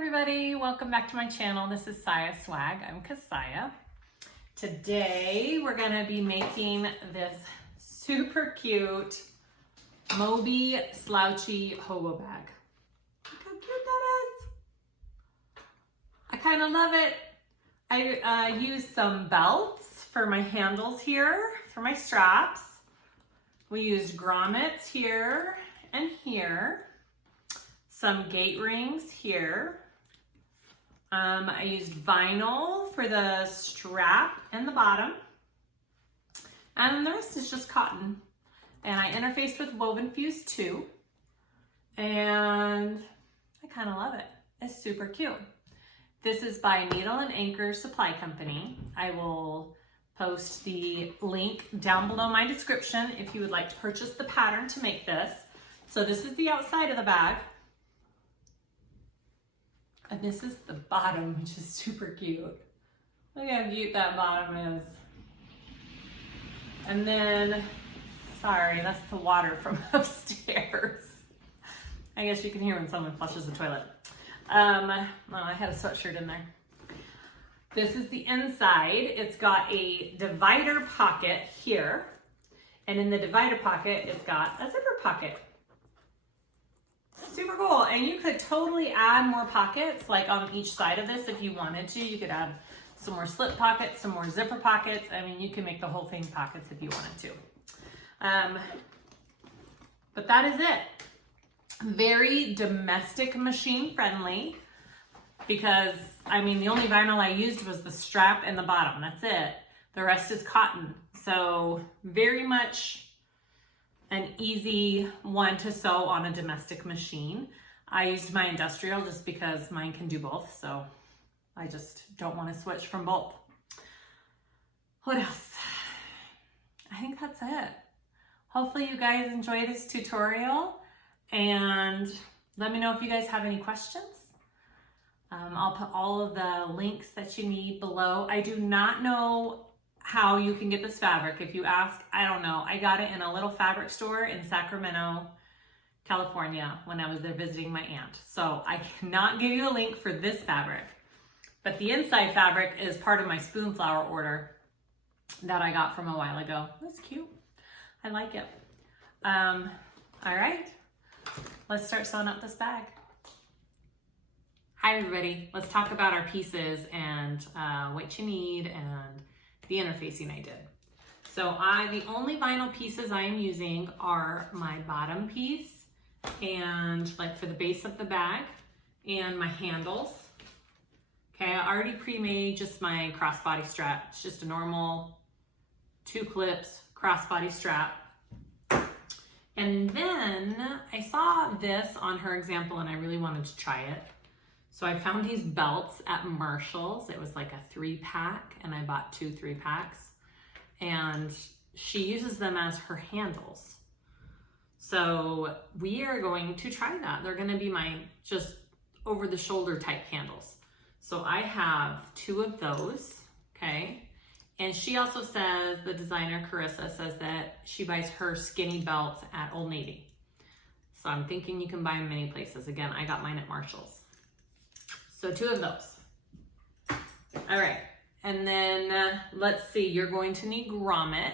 everybody, welcome back to my channel. This is SiahSwag. I'm Kassiah. Today we're going to be making this super cute Moby Slouchy Hobo bag. Look how cute that is. I kind of love it. I used some belts for my handles here, for my straps. We used grommets here and here. Some gate rings here. I used vinyl for the strap and the bottom. And the rest is just cotton. And I interfaced with Woven Fuse 2. And I kind of love it. It's super cute. This is by Needle and Anchor Supply Company. I will post the link down below my description if you would like to purchase the pattern to make this. So this is the outside of the bag. And this is the bottom, which is super cute. Look how cute that bottom is. And then, sorry, that's the water from upstairs. I guess you can hear when someone flushes the toilet. Well, I had a sweatshirt in there. This is the inside. It's got a divider pocket here. And in the divider pocket, it's got a zipper pocket. Super cool. And you could totally add more pockets like on each side of this if you wanted to. You could add some more slip pockets, some more zipper pockets. I mean, you can make the whole thing pockets if you wanted to. But that is it. Very domestic machine friendly because, I mean, the only vinyl I used was the strap and the bottom. That's it. The rest is cotton. So very much an easy one to sew on a domestic machine. I used my industrial just because mine can do both, so I just don't want to switch from both. What else? I think that's it. Hopefully you guys enjoy this tutorial and let me know if you guys have any questions. I'll put all of the links that you need below. I do not know how you can get this fabric. If you ask, I don't know. I got it in a little fabric store in Sacramento, California when I was there visiting my aunt. So I cannot give you a link for this fabric, but the inside fabric is part of my spoon flower order that I got from a while ago. That's cute. I like it. All right, let's start sewing up this bag. Hi everybody, let's talk about our pieces and what you need and the interfacing I did. So the only vinyl pieces I am using are my bottom piece and like for the base of the bag and my handles. Okay, I already pre-made just my crossbody strap. It's just a normal 2 clips crossbody strap. And then I saw this on her example and I really wanted to try it. So I found these belts at Marshall's. It was like a 3-pack and I bought 2 3-packs. And she uses them as her handles. So we are going to try that. They're gonna be my just over the shoulder type handles. So I have 2 of those, okay? And she also says, the designer Carissa says that she buys her skinny belts at Old Navy. So I'm thinking you can buy them many places. Again, I got mine at Marshall's. So 2 of those. All right, and then let's see, you're going to need grommets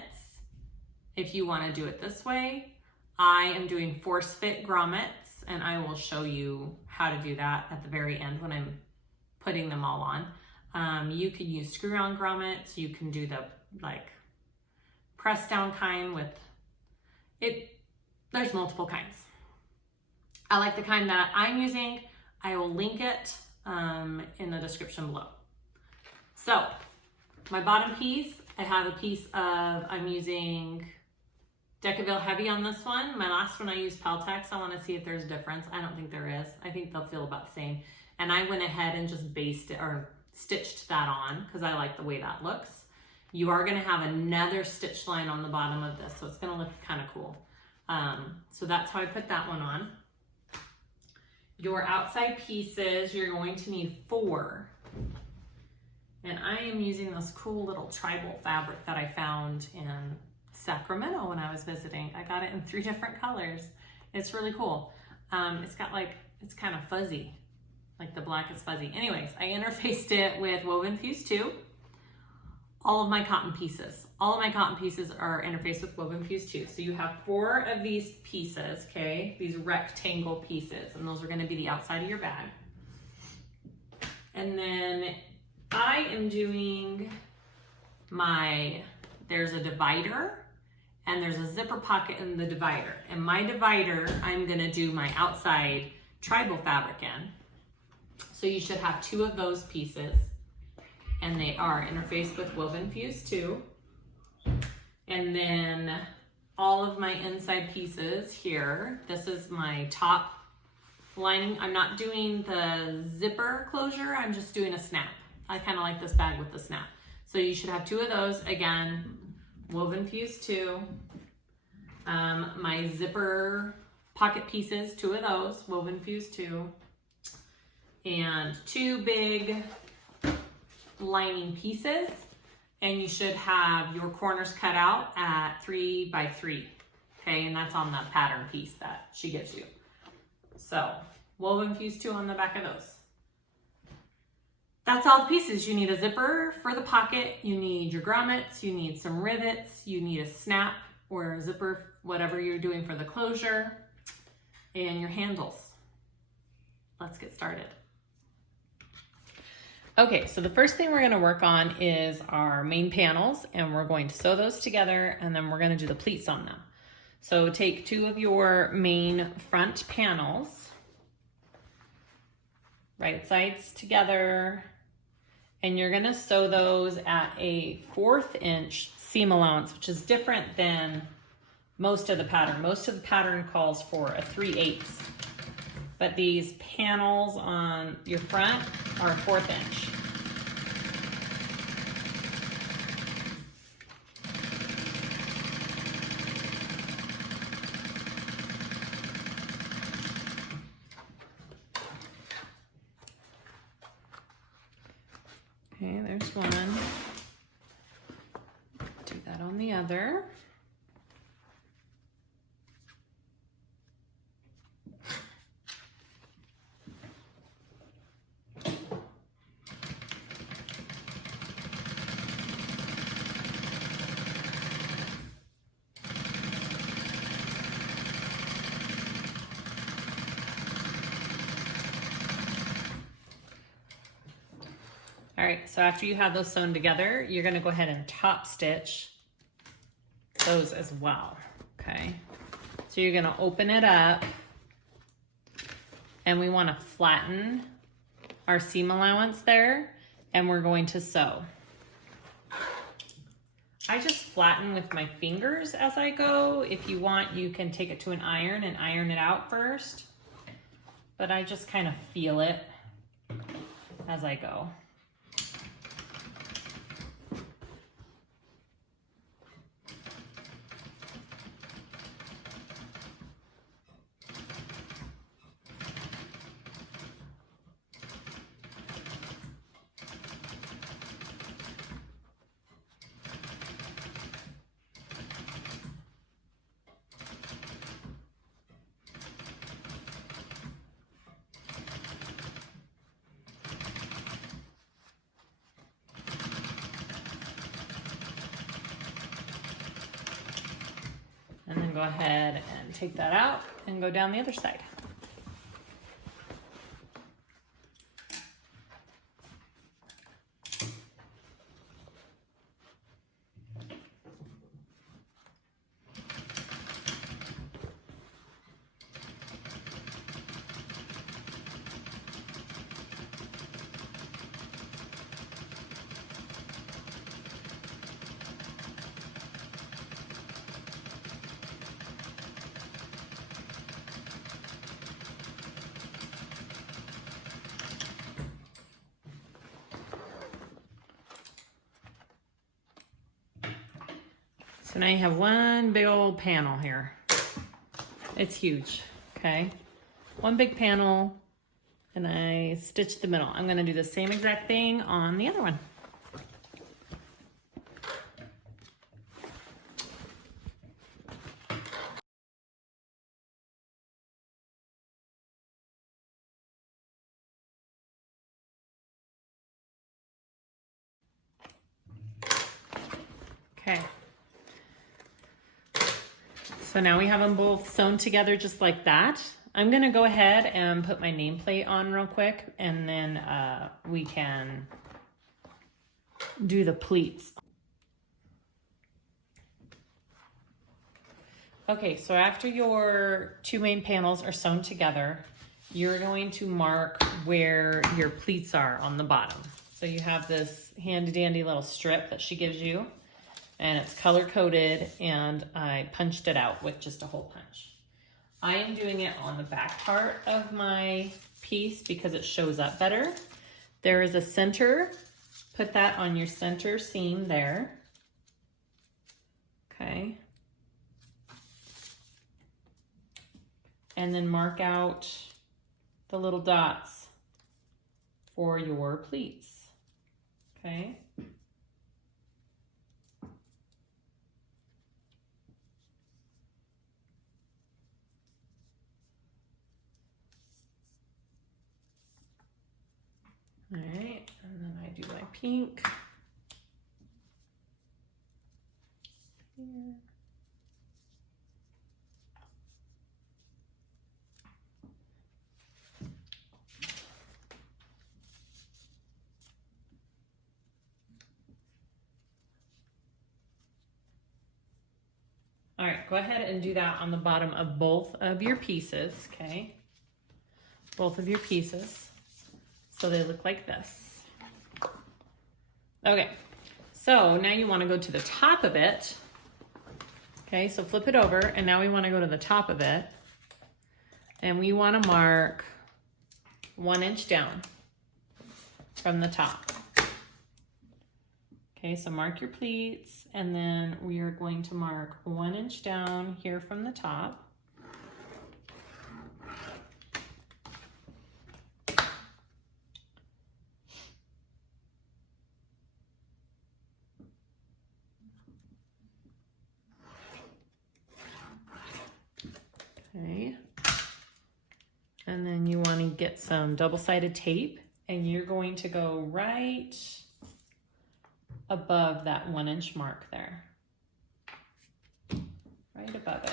if you want to do it this way. I am doing force fit grommets and I will show you how to do that at the very end when I'm putting them all on. You can use screw on grommets. You can do the like press down kind with it. There's multiple kinds. I like the kind that I'm using. I will link it in the description below. So my bottom piece, I have a piece of, I'm using Decaville Heavy on this one. My last one I used Peltex. I want to see if there's a difference. I don't think there is. I think they'll feel about the same. And I went ahead and just based it or stitched that on because I like the way that looks. You are going to have another stitch line on the bottom of this, so it's going to look kind of cool. So that's how I put that one on. Your outside pieces, you're going to need 4. And I am using this cool little tribal fabric that I found in Sacramento when I was visiting. I got it in 3 different colors. It's really cool. It's got like, it's kind of fuzzy. like the black is fuzzy. Anyways, I interfaced it with Woven Fuse 2. All of my cotton pieces. All of my cotton pieces are interfaced with Woven Fuse 2. So you have 4 of these pieces, okay? These rectangle pieces, and those are gonna be the outside of your bag. And then I am doing there's a divider and there's a zipper pocket in the divider. And my divider, I'm gonna do my outside tribal fabric in. So you should have 2 of those pieces, and they are interfaced with Woven Fuse 2. And then all of my inside pieces here, this is my top lining. I'm not doing the zipper closure, I'm just doing a snap. I kind of like this bag with the snap. So you should have 2 of those, again, Woven Fuse 2. My zipper pocket pieces, 2 of those, Woven Fuse 2. And 2 big lining pieces. And you should have your corners cut out at 3 by 3. Okay, and that's on the pattern piece that she gives you. So, Woven Fuse 2 on the back of those. That's all the pieces. You need a zipper for the pocket, you need your grommets, you need some rivets, you need a snap or a zipper, whatever you're doing for the closure, and your handles. Let's get started. Okay, so the first thing we're gonna work on is our main panels, and we're going to sew those together, and then we're gonna do the pleats on them. So take 2 of your main front panels, right sides together, and you're gonna sew those at a 1/4 inch seam allowance, which is different than most of the pattern. Most of the pattern calls for a 3/8. But these panels on your front are 1/4 inch. Okay, there's one. Do that on the other. All right, so after you have those sewn together, you're gonna go ahead and top stitch those as well, okay? So you're gonna open it up, and we wanna flatten our seam allowance there, and we're going to sew. I just flatten with my fingers as I go. If you want, you can take it to an iron and iron it out first, but I just kind of feel it as I go. And then go ahead and take that out and go down the other side. So now you have one big old panel here. It's huge, okay? One big panel, and I stitched the middle. I'm gonna do the same exact thing on the other one. Okay. So now we have them both sewn together just like that. I'm gonna go ahead and put my nameplate on real quick, and then we can do the pleats. Okay, so after your two main panels are sewn together, you're going to mark where your pleats are on the bottom. So you have this handy dandy little strip that she gives you, and it's color coded, and I punched it out with just a hole punch. I am doing it on the back part of my piece because it shows up better. There is a center. Put that on your center seam there. Okay. And then mark out the little dots for your pleats. Okay. All right, and then I do my pink. Here. All right, go ahead and do that on the bottom of both of your pieces, okay? Both of your pieces. So they look like this. Okay, so now you want to go to the top of it. Okay, so flip it over, and now we want to go to the top of it. And we want to mark 1 inch down from the top. Okay, so mark your pleats, and then we are going to mark 1 inch down here from the top. Okay, and then you want to get some double-sided tape, and you're going to go right above that 1 inch mark there, right above it.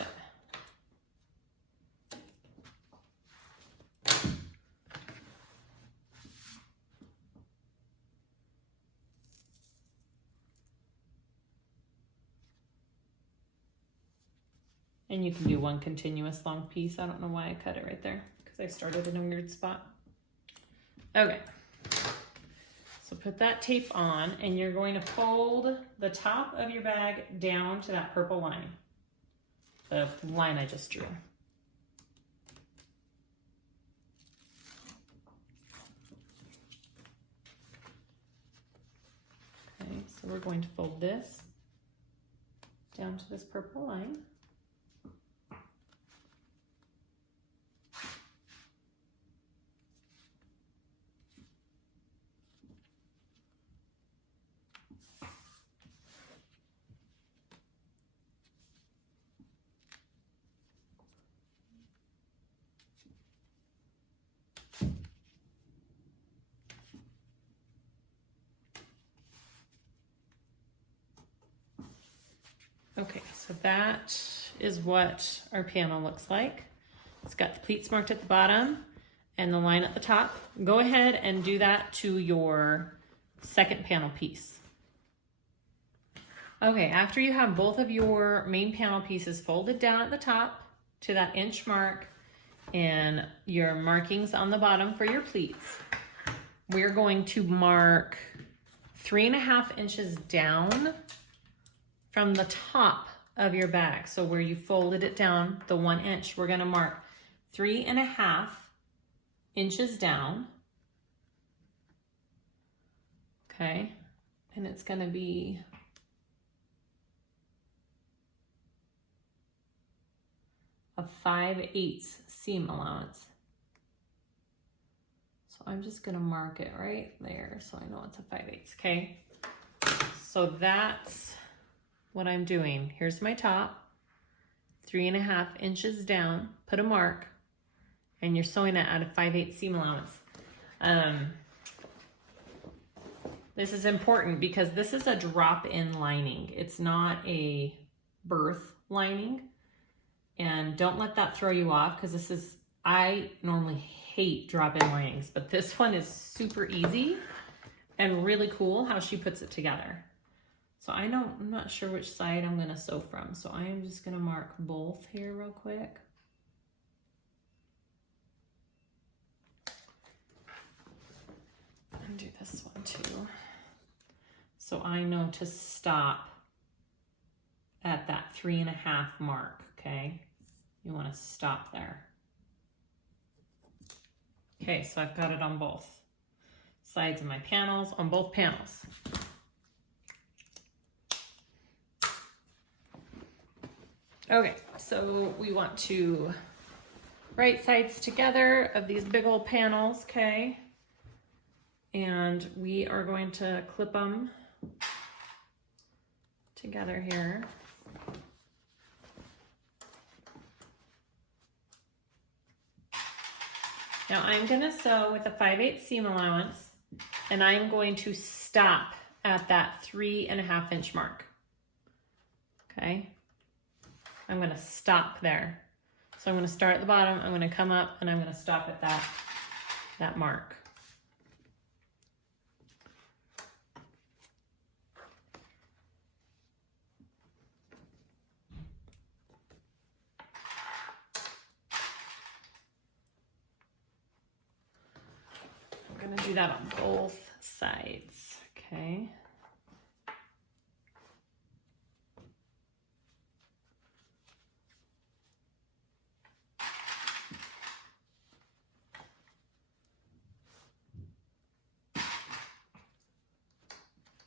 And you can do one continuous long piece. I don't know why I cut it right there, because I started in a weird spot. Okay, so put that tape on, and you're going to fold the top of your bag down to that purple line, the line I just drew. Okay, so we're going to fold this down to this purple line. Okay, so that is what our panel looks like. It's got the pleats marked at the bottom and the line at the top. Go ahead and do that to your second panel piece. Okay, after you have both of your main panel pieces folded down at the top to that inch mark and your markings on the bottom for your pleats, we're going to mark 3.5 inches down from the top of your bag. So where you folded it down, the 1 inch, we're gonna mark 3.5 inches down. Okay, and it's gonna be a 5/8 seam allowance. So I'm just gonna mark it right there so I know it's a 5/8, okay? So that's what I'm doing. Here's my top, 3.5 inches down, put a mark, and you're sewing it at a 5/8 seam allowance. This is important because this is a drop-in lining. It's not a birth lining. And don't let that throw you off because this is, I normally hate drop-in linings, but this one is super easy and really cool how she puts it together. So I'm not sure which side I'm gonna sew from. So I am just gonna mark both here real quick. And do this one too. So I know to stop at that 3.5 mark, okay? You wanna stop there. Okay, so I've got it on both sides of my panels, on both panels. Okay, so we want to right sides together of these big old panels, okay? And we are going to clip them together here. Now I'm gonna sew with a 5/8 seam allowance, and I'm going to stop at that 3.5 inch mark, okay? I'm gonna stop there. So I'm gonna start at the bottom, I'm gonna come up, and I'm gonna stop at that mark. I'm gonna do that on both sides, okay?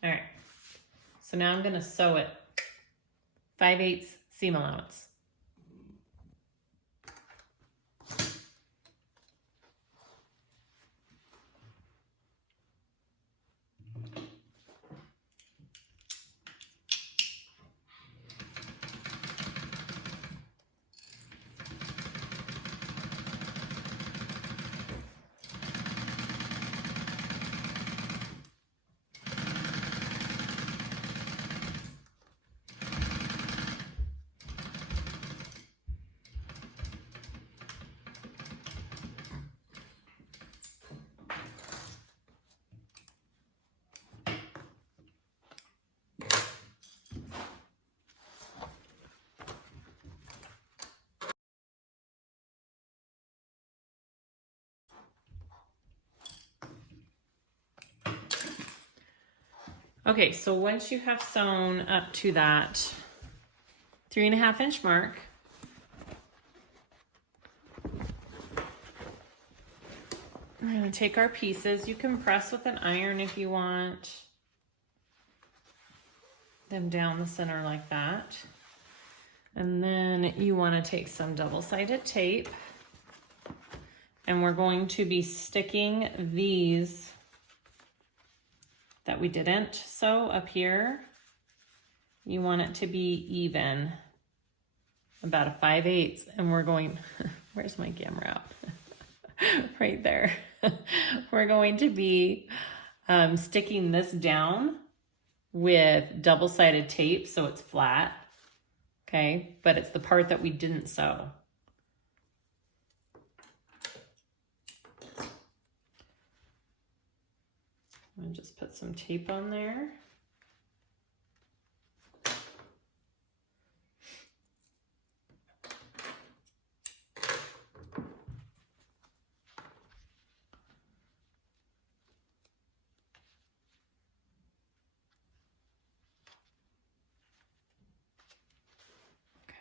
All right, so now I'm gonna sew it 5/8 seam allowance. Okay, so once you have sewn up to that 3.5 inch mark, we're gonna take our pieces. You can press with an iron if you want them down the center like that. And then you wanna take some double-sided tape, and we're going to be sticking these that we didn't sew up here. You want it to be even, about a 5/8, and we're going, where's my camera out? Right there. We're going to be sticking this down with double-sided tape so it's flat, okay? But it's the part that we didn't sew. And just put some tape on there.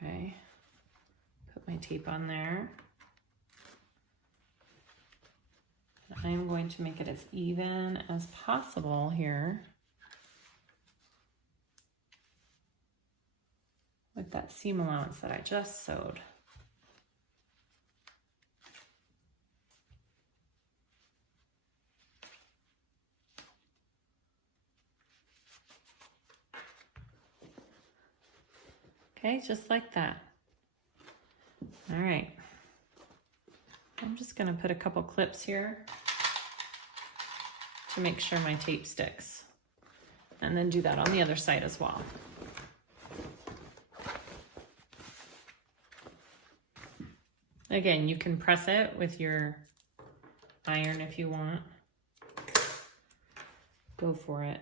Okay, put my tape on there. I'm going to make it as even as possible here with that seam allowance that I just sewed. Okay, just like that. All right. I'm just gonna put a couple clips here to make sure my tape sticks. And then do that on the other side as well. Again, you can press it with your iron if you want. Go for it.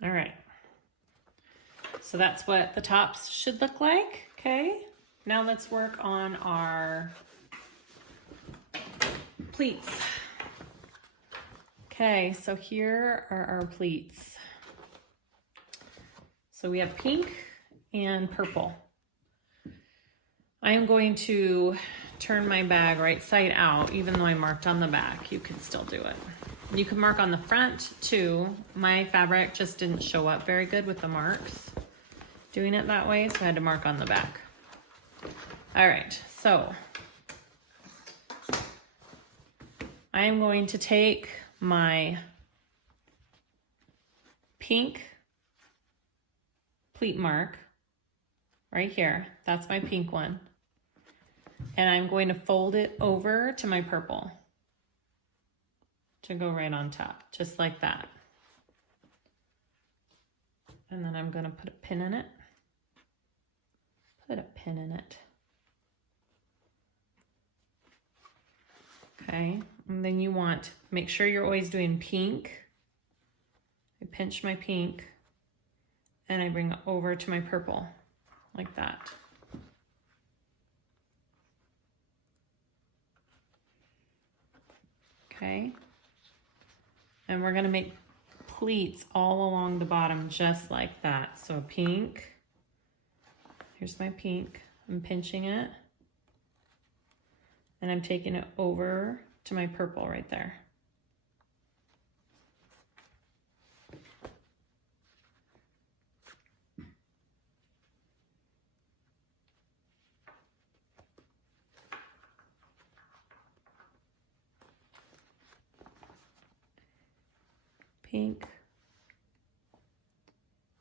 All right, so that's what the tops should look like. Okay, now let's work on our pleats. Okay, so here are our pleats. So we have pink and purple. I am going to turn my bag right side out, even though I marked on the back. You can still do it. You can mark on the front too. My fabric just didn't show up very good with the marks doing it that way, so I had to mark on the back. All right, so I am going to take my pink pleat mark right here. That's my pink one. And I'm going to fold it over to my purple to go right on top, just like that. And then I'm going to put a pin in it. Put a pin in it. Okay, and then you want, make sure you're always doing pink. I pinch my pink and I bring it over to my purple, like that. Okay, and we're gonna make pleats all along the bottom just like that. So pink, here's my pink, I'm pinching it, and I'm taking it over to my purple right there. Pink,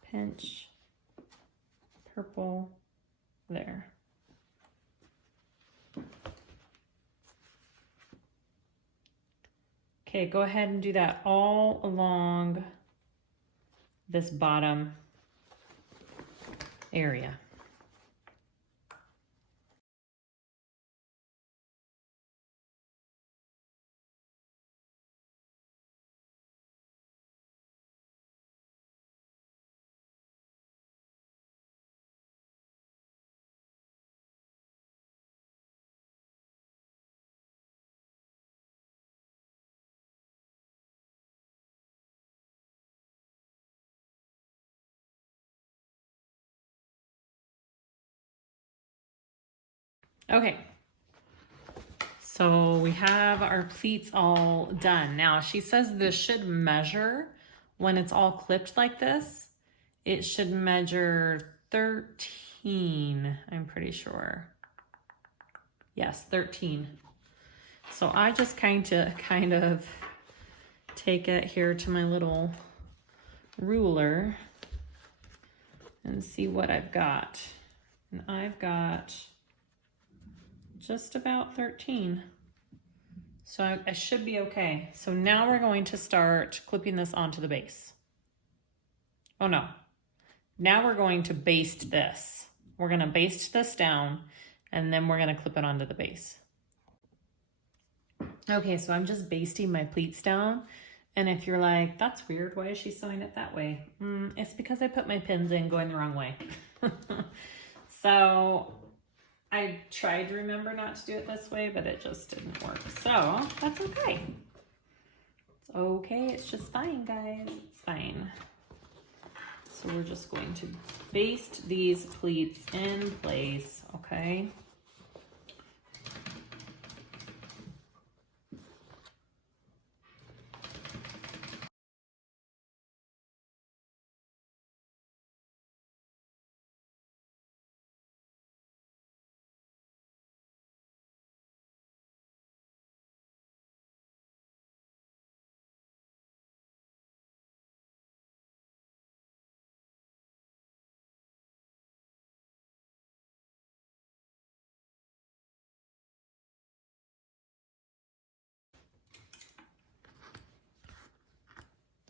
pinch, purple, there. Okay, go ahead and do that all along this bottom area. Okay, so we have our pleats all done. Now she says this should measure, when it's all clipped like this, it should measure 13, I'm pretty sure. Yes, 13. So I just kind of take it here to my little ruler and see what I've got. And I've got just about 13. So I should be okay. So now we're going to start clipping this onto the base. Oh no. Now we're going to baste this. We're going to baste this down and then we're going to clip it onto the base. Okay, so I'm just basting my pleats down. And if you're like, that's weird, why is she sewing it that way? It's because I put my pins in going the wrong way. So I tried to remember not to do it this way, but it just didn't work. So that's okay. It's okay, it's just fine, guys, it's fine. So we're just going to baste these pleats in place, okay?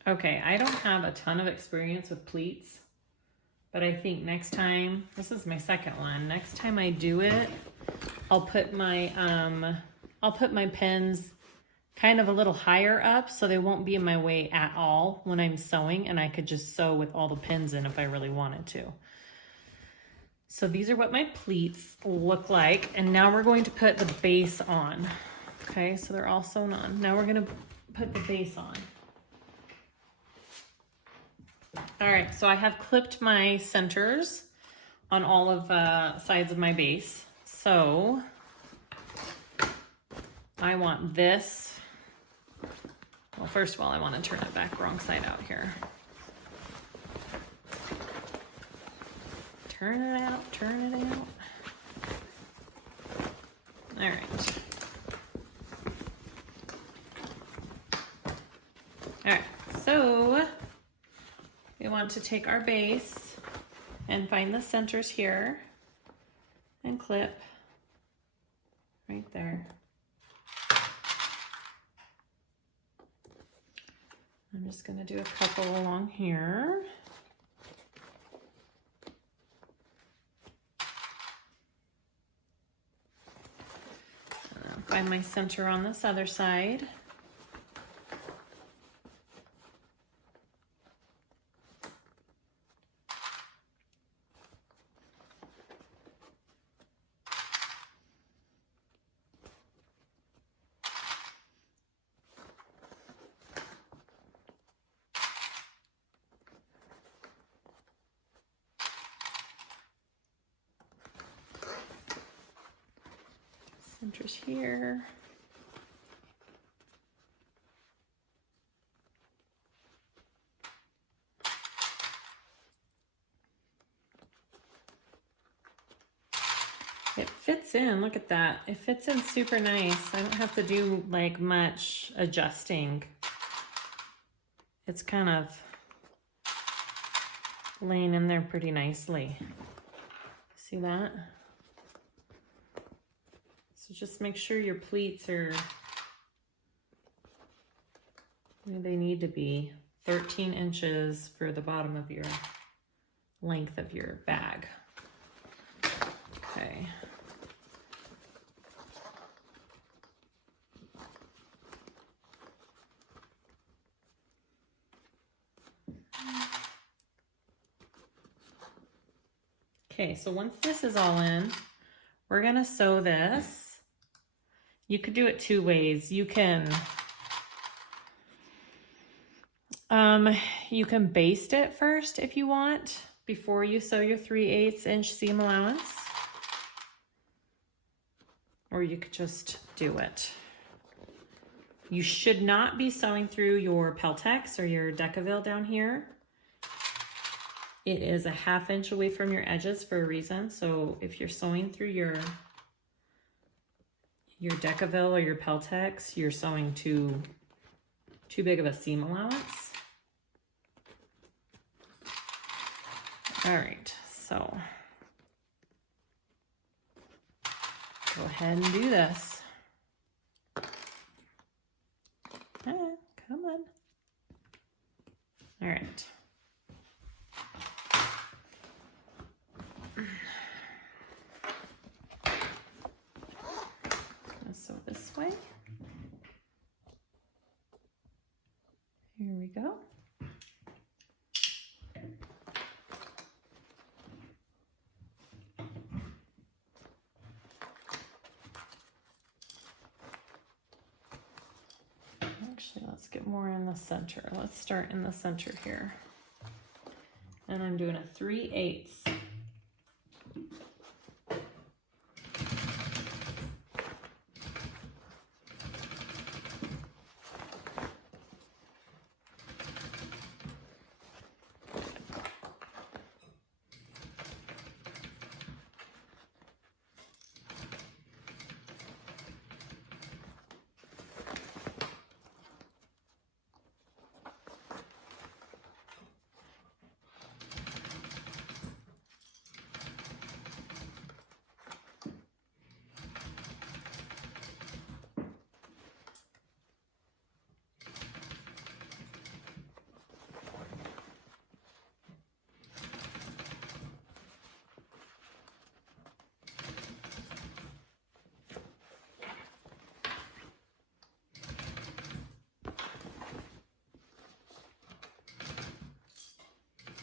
Okay, I don't have a ton of experience with pleats, but I think next time, this is my second one, next time I do it, I'll put my pins kind of a little higher up so they won't be in my way at all when I'm sewing, and I could just sew with all the pins in if I really wanted to. So these are what my pleats look like, and now we're going to put the base on. Okay, so they're all sewn on. Now we're gonna put the base on. All right, so I have clipped my centers on all of sides of my base. So I want this. Well, first of all, I want to turn it back wrong side out here. Turn it out, turn it out. All right. All right, so we want to take our base and find the centers here and clip right there. I'm just going to do a couple along here. Find my center on this other side. Centers here. It fits in, look at that. It fits in super nice. I don't have to do like much adjusting. It's kind of laying in there pretty nicely. See that? So just make sure your pleats are where they need to be. 13 inches for the bottom of your length of your bag. Okay. Okay, so once this is all in, we're gonna sew this. You could do it two ways. You can baste it first if you want, before you sew your 3/8 inch seam allowance. Or you could just do it. You should not be sewing through your Peltex or your Decaville down here. It is a 1/2 inch away from your edges for a reason. So if you're sewing through your Decaville or your Peltex, you're sewing too big of a seam allowance. All right, so go ahead and do this. Come on. All right. So this way. we go. Actually, let's get more in the center. Let's start in the center here. And I'm doing a 3/8.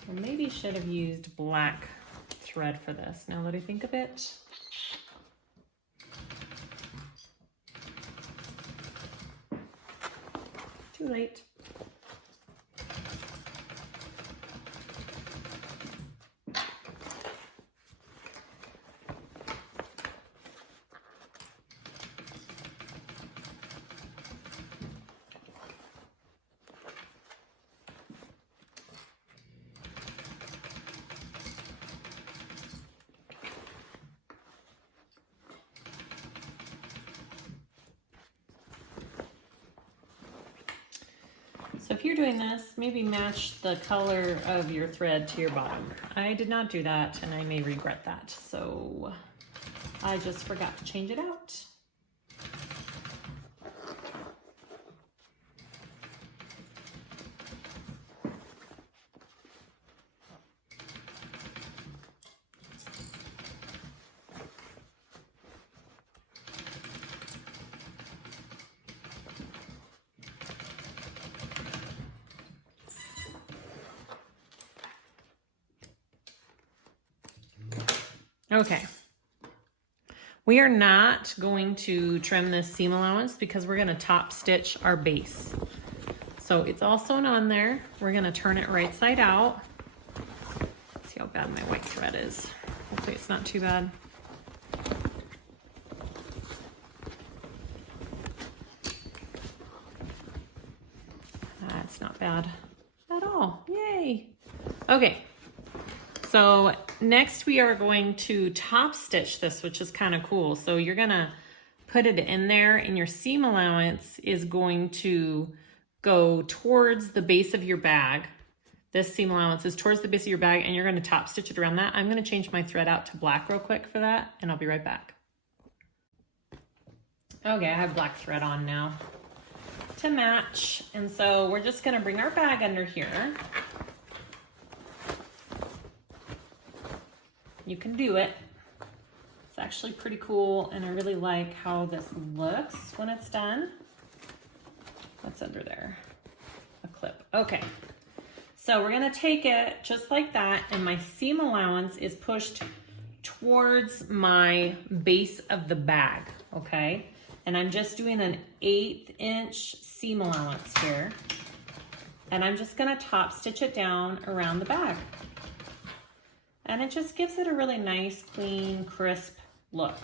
I maybe should have used black thread for this, now that I think of it. Too late. So if you're doing this, maybe match the color of your thread to your bottom. I did not do that, and I may regret that. So I just forgot to change it out. Okay, we are not going to trim this seam allowance because we're going to top stitch our base. So it's all sewn on there. We're going to turn it right side out. See how bad my white thread is. Hopefully it's not too bad. That's not bad at all. Yay. Okay. So next we are going to top stitch this, which is kind of cool. So you're gonna put it in there and your seam allowance is going to go towards the base of your bag. This seam allowance is towards the base of your bag and you're gonna top stitch it around that. I'm gonna change my thread out to black real quick for that and I'll be right back. Okay, I have black thread on now to match. And so we're just gonna bring our bag under here. You can do it. It's actually pretty cool and I really like how this looks when it's done. What's under there? A clip. Okay. So we're gonna take it just like that and my seam allowance is pushed towards my base of the bag, okay? And I'm just doing an 1/8 inch seam allowance here. And I'm just gonna top stitch it down around the bag. And it just gives it a really nice, clean, crisp look.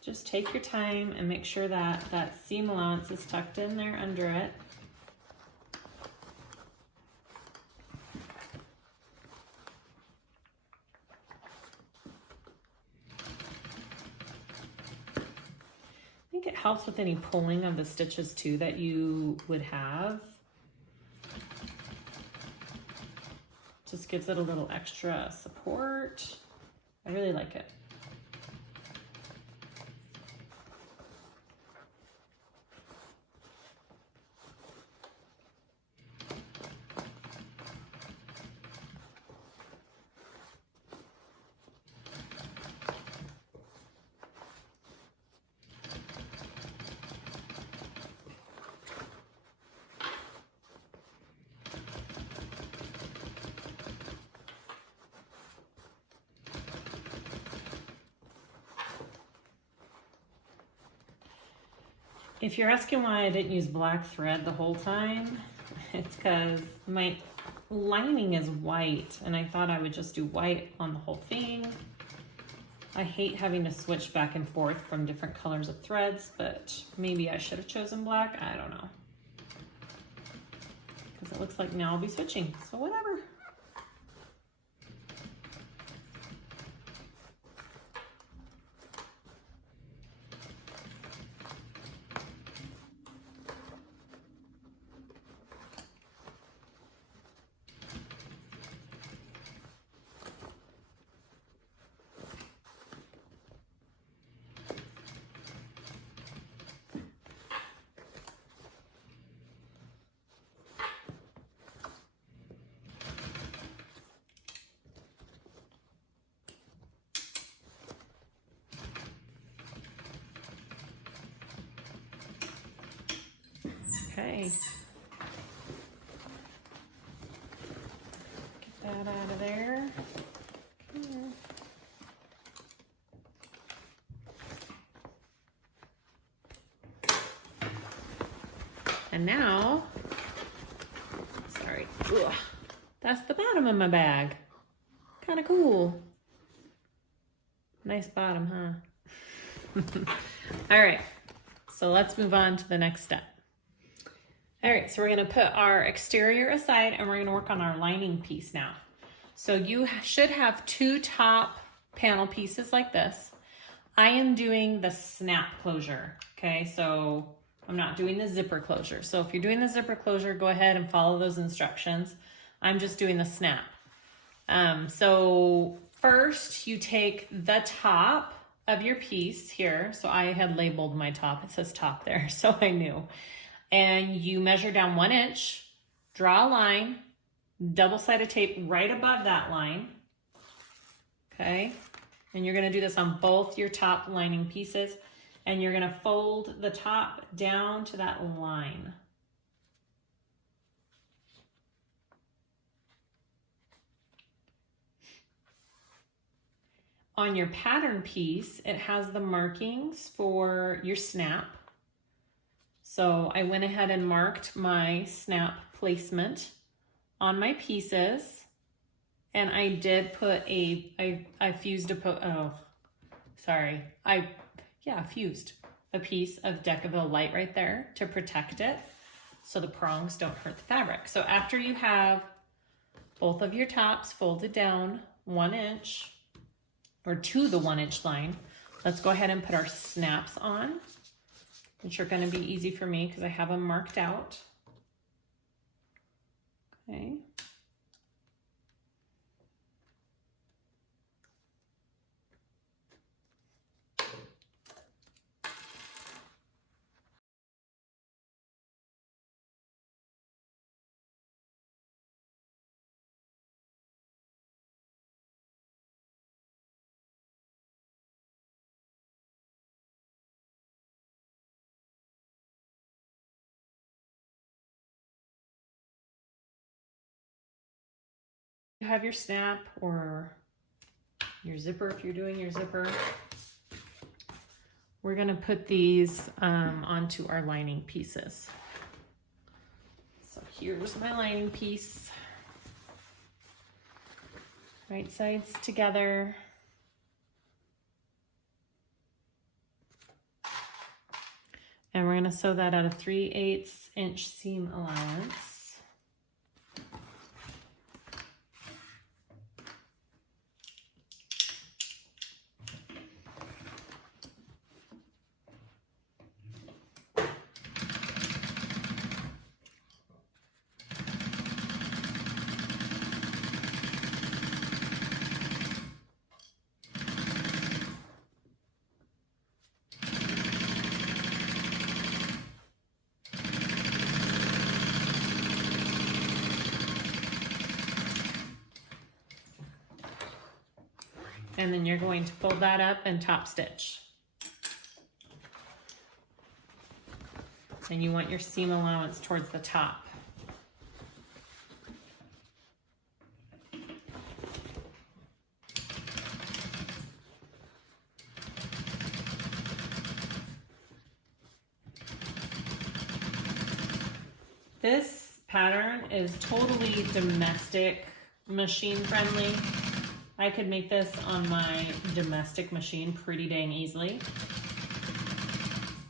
Just take your time and make sure that that seam allowance is tucked in there under it. I think it helps with any pulling of the stitches too that you would have. Just gives it a little extra support. I really like it. If you're asking why I didn't use black thread the whole time, it's because my lining is white and I thought I would just do white on the whole thing. I hate having to switch back and forth from different colors of threads, but maybe I should have chosen black. I don't know. Because it looks like now I'll be switching, so whatever. Okay. Get that out of there. Okay. And now, sorry, ugh, that's the bottom of my bag. Kind of cool. Nice bottom, huh? All right, so let's move on to the next step. All right, so we're gonna put our exterior aside and we're gonna work on our lining piece now. So you should have two top panel pieces like this. I am doing the snap closure, okay? So I'm not doing the zipper closure. So if you're doing the zipper closure, go ahead and follow those instructions. I'm just doing the snap. So first you take the top of your piece here. So I had labeled my top, it says top there, so I knew. And you measure down 1 inch, draw a line, double-sided tape right above that line, okay? And you're gonna do this on both your top lining pieces, and you're gonna fold the top down to that line. On your pattern piece, it has the markings for your snap. So I went ahead and marked my snap placement on my pieces, and I did put I fused a piece of Decaville light right there to protect it so the prongs don't hurt the fabric. So after you have both of your tops folded down 1 inch or to the 1 inch line, let's go ahead and put our snaps on, which are going to be easy for me because I have them marked out. Okay. You have your snap or your zipper if you're doing your zipper. We're going to put these onto our lining pieces. So here's my lining piece. Right sides together. And we're going to sew that at a 3/8 inch seam allowance. And then you're going to fold that up and top stitch. And you want your seam allowance towards the top. This pattern is totally domestic machine friendly. I could make this on my domestic machine pretty dang easily.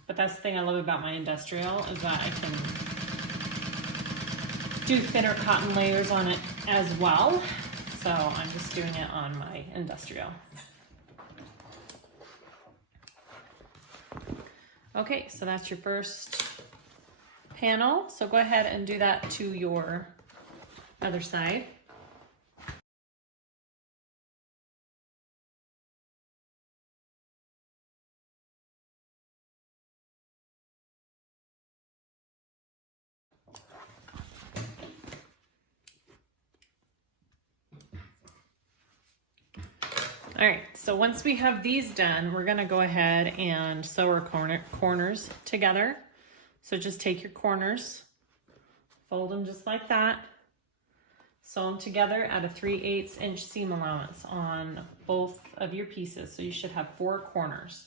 But that's the thing I love about my industrial is that I can do thinner cotton layers on it as well. So I'm just doing it on my industrial. Okay, so that's your first panel. So go ahead and do that to your other side. All right, so once we have these done, we're gonna go ahead and sew our corners together. So just take your corners, fold them just like that, sew them together at a 3/8 inch seam allowance on both of your pieces. So you should have 4 corners.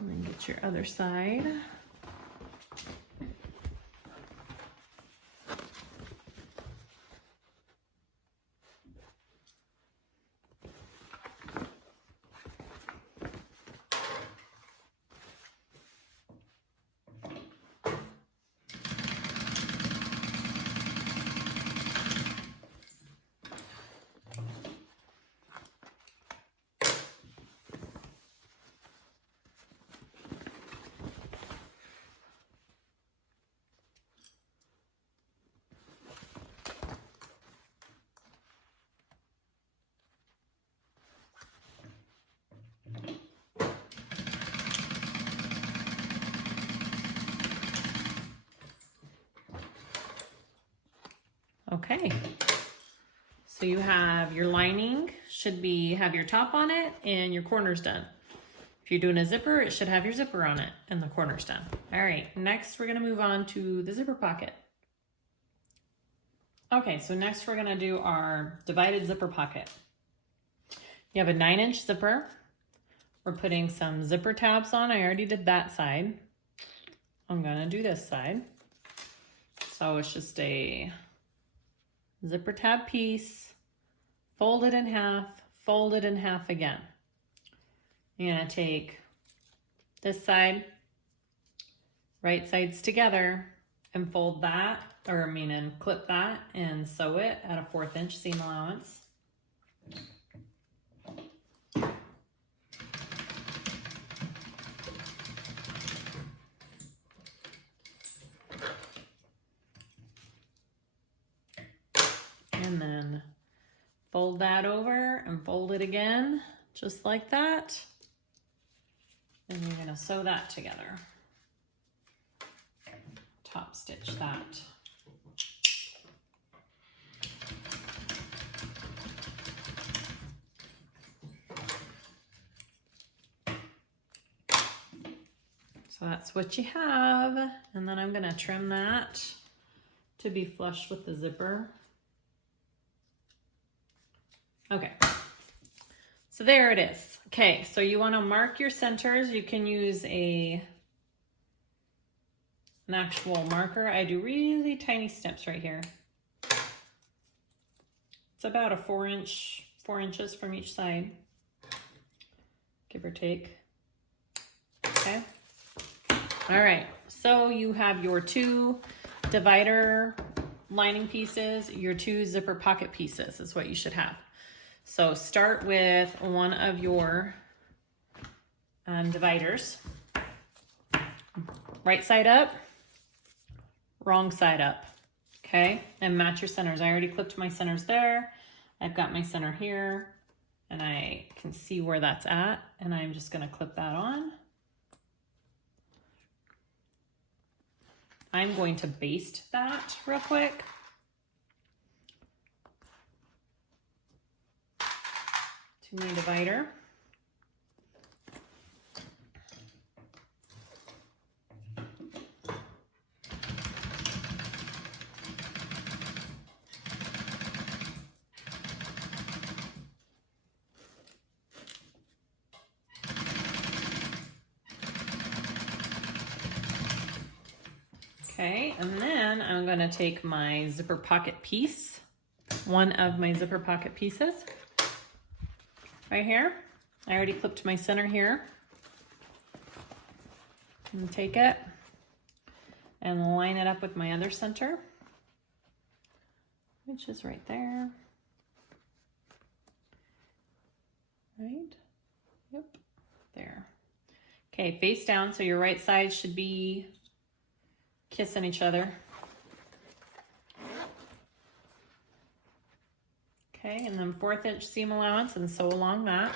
And then get your other side. Okay, so you have your lining, should have your top on it and your corners done. If you're doing a zipper, it should have your zipper on it and the corners done. All right, next we're gonna move on to the zipper pocket. Okay, so next we're gonna do our divided zipper pocket. You have a 9-inch zipper. We're putting some zipper tabs on. I already did that side. I'm gonna do this side. So it's just a zipper tab piece, fold it in half again. You're gonna take this side, right sides together, and fold that, and clip that and sew it at a 1/4 inch seam allowance. And then fold that over and fold it again, just like that. And you're gonna sew that together. Top stitch that. So that's what you have. And then I'm gonna trim that to be flush with the zipper. Okay, so there it is. Okay, so you want to mark your centers. You can use an actual marker. I do really tiny snips right here. It's about a 4 inches from each side, give or take. Okay. All right, so you have your 2 divider lining pieces, your 2 zipper pocket pieces is what you should have. So start with one of your dividers. Right side up, wrong side up, okay? And match your centers. I already clipped my centers there. I've got my center here. and I can see where that's at, and I'm just gonna clip that on. I'm going to baste that real quick. To my divider. Okay, and then I'm going to take my zipper pocket piece, one of my zipper pocket pieces, right here. I already clipped my center here. And take it and line it up with my other center, which is right there. Right? Yep, there. Okay, face down, so your right side should be kissing each other. Okay, and then 1/4 inch seam allowance and sew along that.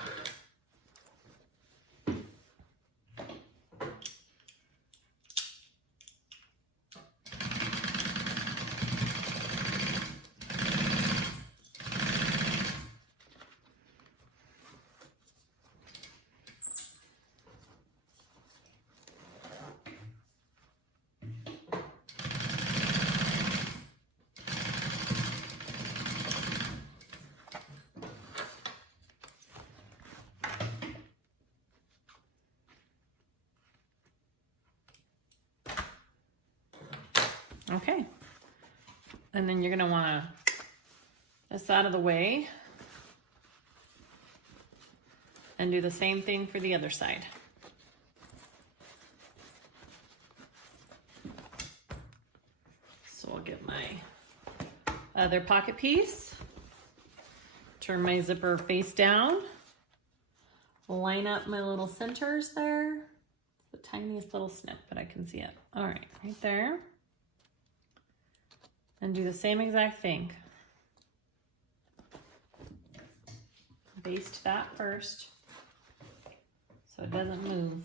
Okay, and then you're going to want to this out of the way and do the same thing for the other side. So I'll get my other pocket piece, turn my zipper face down, line up my little centers there. It's the tiniest little snip, but I can see it. All right, right there. And do the same exact thing. Baste that first so it doesn't move.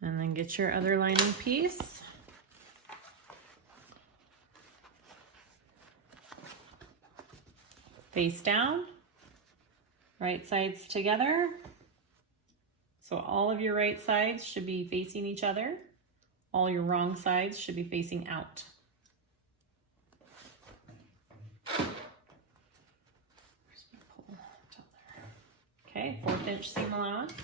And then get your other lining piece. Face down, right sides together. So all of your right sides should be facing each other. All your wrong sides should be facing out. Okay, 1/4 inch seam allowance.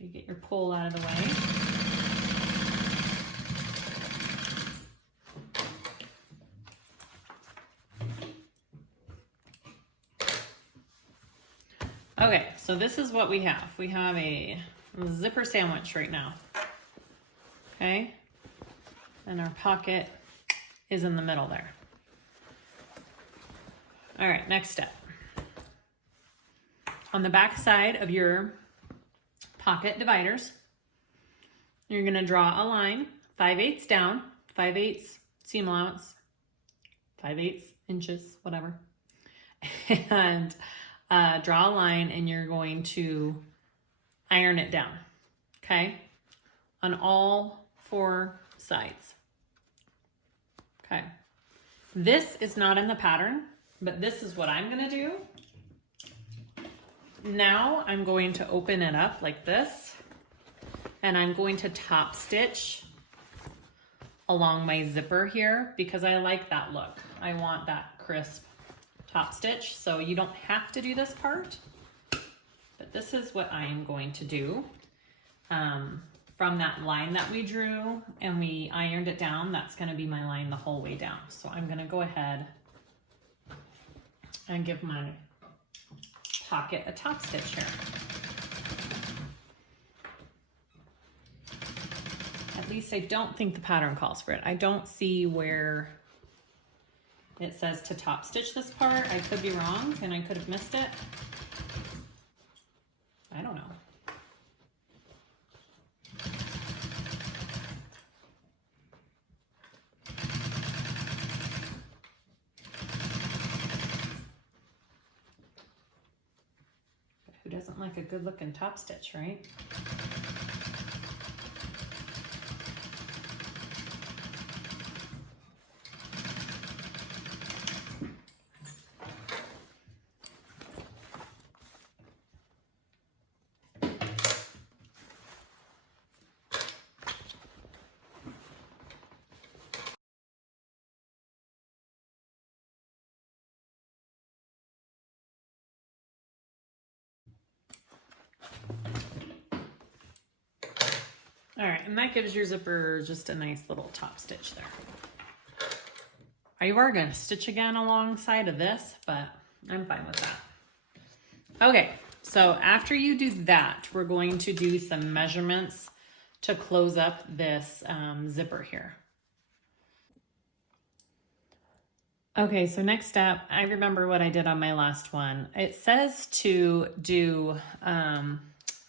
You get your pull out of the way. Okay, so this is what we have. We have a zipper sandwich right now. Okay, and our pocket is in the middle there. All right, next step. On the back side of your pocket dividers, you're going to draw a line 5/8 down, 5/8 seam allowance, 5/8 inches, whatever, and draw a line, and you're going to iron it down, okay, on all 4 sides. Okay, this is not in the pattern, but this is what I'm going to do. Now I'm going to open it up like this, and I'm going to top stitch along my zipper here because I like that look. I want that crisp top stitch, so you don't have to do this part, but this is what I am going to do. From that line that we drew and we ironed it down, that's going to be my line the whole way down. So I'm going to go ahead and give my pocket a top stitch here. At least I don't think the pattern calls for it. I don't see where it says to top stitch this part. I could be wrong and I could have missed it. I don't know. Who doesn't like a good looking top stitch, right? All right, and that gives your zipper just a nice little top stitch there. You are going to stitch again alongside of this, but I'm fine with that. Okay, so after you do that, we're going to do some measurements to close up this zipper here. Okay, so next step, I remember what I did on my last one. It says to do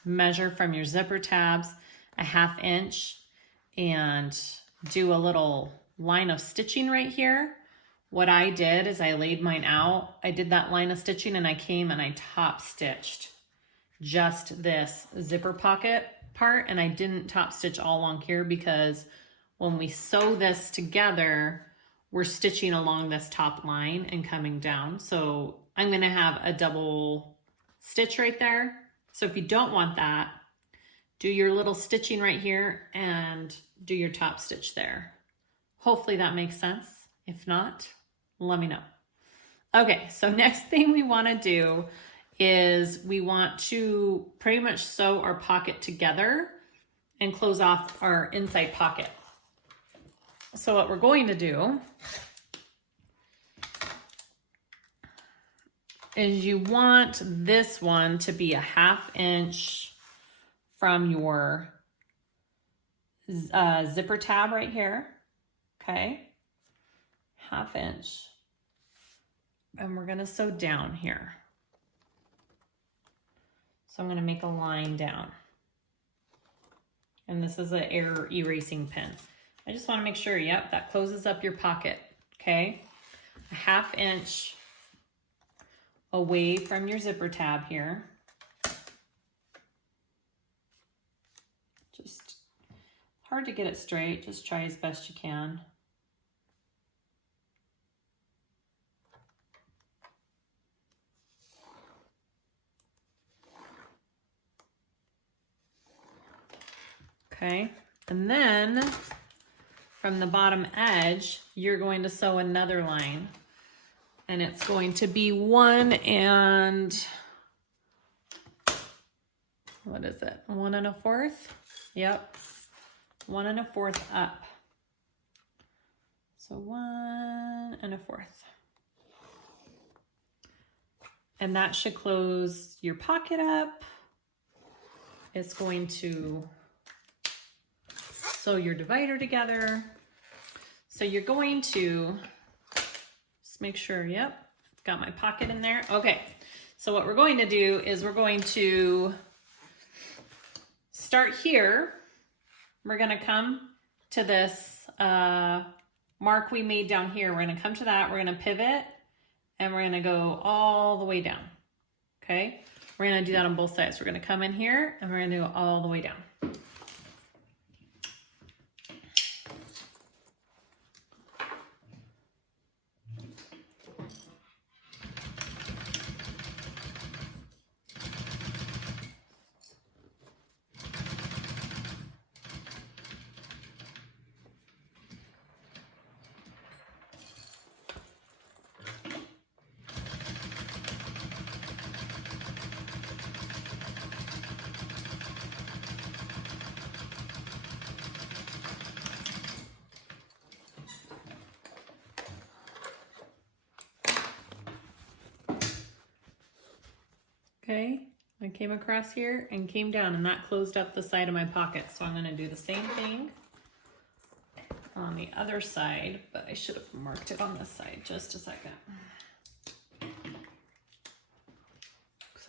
measure from your zipper tabs a 1/2 inch and do a little line of stitching right here. What I did is I laid mine out. I did that line of stitching and I came and I top stitched just this zipper pocket part, and I didn't top stitch all along here because when we sew this together, we're stitching along this top line and coming down. So I'm gonna have a double stitch right there. So if you don't want that, do your little stitching right here and do your top stitch there. Hopefully that makes sense. If not, let me know. Okay, so next thing we want to do is we want to pretty much sew our pocket together and close off our inside pocket. So what we're going to do is you want this one to be a 1/2 inch from your zipper tab right here, okay? 1/2 inch. And we're gonna sew down here. So I'm gonna make a line down. And this is an error erasing pin. I just wanna make sure, yep, that closes up your pocket, okay? A 1/2 inch away from your zipper tab here. Just hard to get it straight, just try as best you can. Okay, and then from the bottom edge, you're going to sew another line, and it's going to be 1 and, what is it? 1 1/4? Yep, 1 1/4 up. So 1 1/4. And that should close your pocket up. It's going to sew your divider together. So you're going to just make sure, yep, got my pocket in there. Okay, so what we're going to do is we're going to start here. We're gonna come to this mark we made down here. We're gonna come to that, we're gonna pivot, and we're gonna go all the way down, okay? We're gonna do that on both sides. We're gonna come in here, and we're gonna go all the way down. Okay, I came across here and came down, and that closed up the side of my pocket. So I'm going to do the same thing on the other side, but I should have marked it on this side. Just a second. So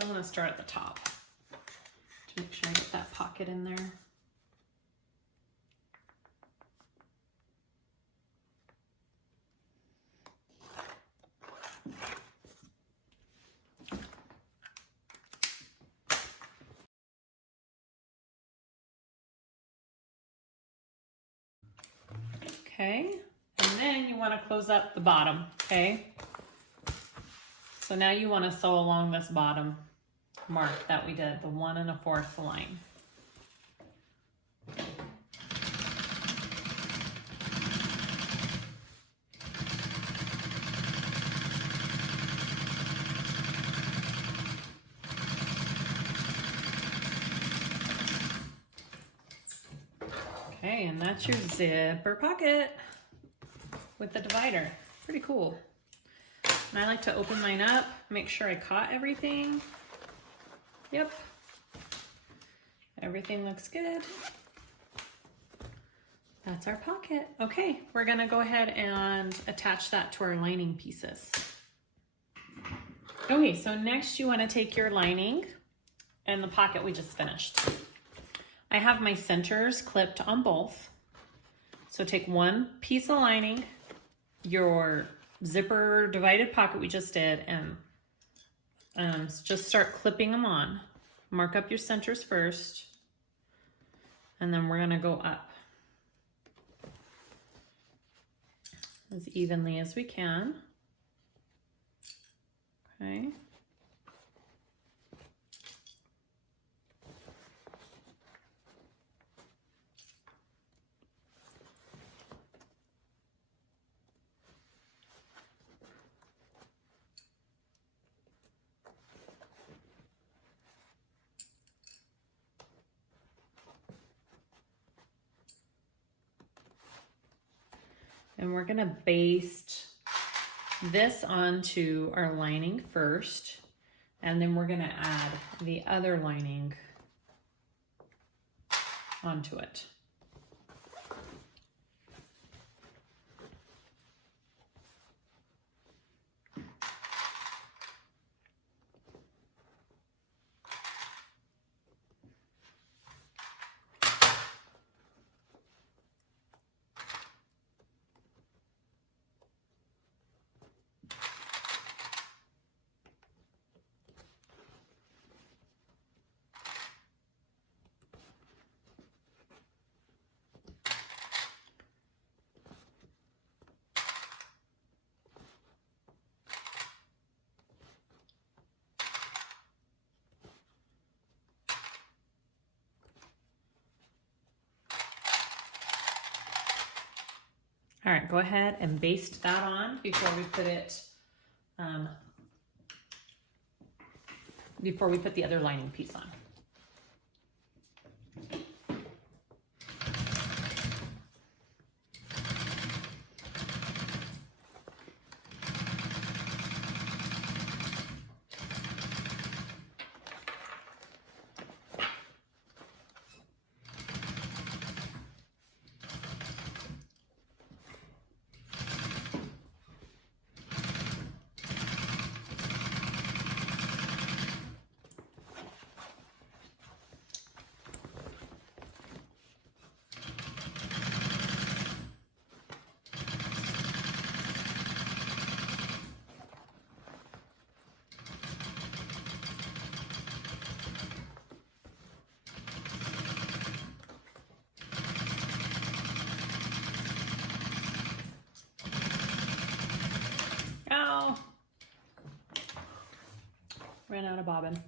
I'm going to start at the top to make sure I get that pocket in there. Okay, and then you want to close up the bottom, okay? So now you want to sew along this bottom mark that we did, the 1 1/4 line. Okay, and that's your zipper pocket with the divider. Pretty cool. And I like to open mine up, make sure I caught everything. Yep. Everything looks good. That's our pocket. Okay, we're gonna go ahead and attach that to our lining pieces. Okay, so next you wanna take your lining and the pocket we just finished. I have my centers clipped on both. So take one piece of lining, your zipper divided pocket we just did, and just start clipping them on. Mark up your centers first, and then we're gonna go up as evenly as we can. Okay. And we're gonna baste this onto our lining first, and then we're gonna add the other lining onto it. All right, go ahead and baste that on before we put it, before we put the other lining piece on. Oh, ran out of bobbin.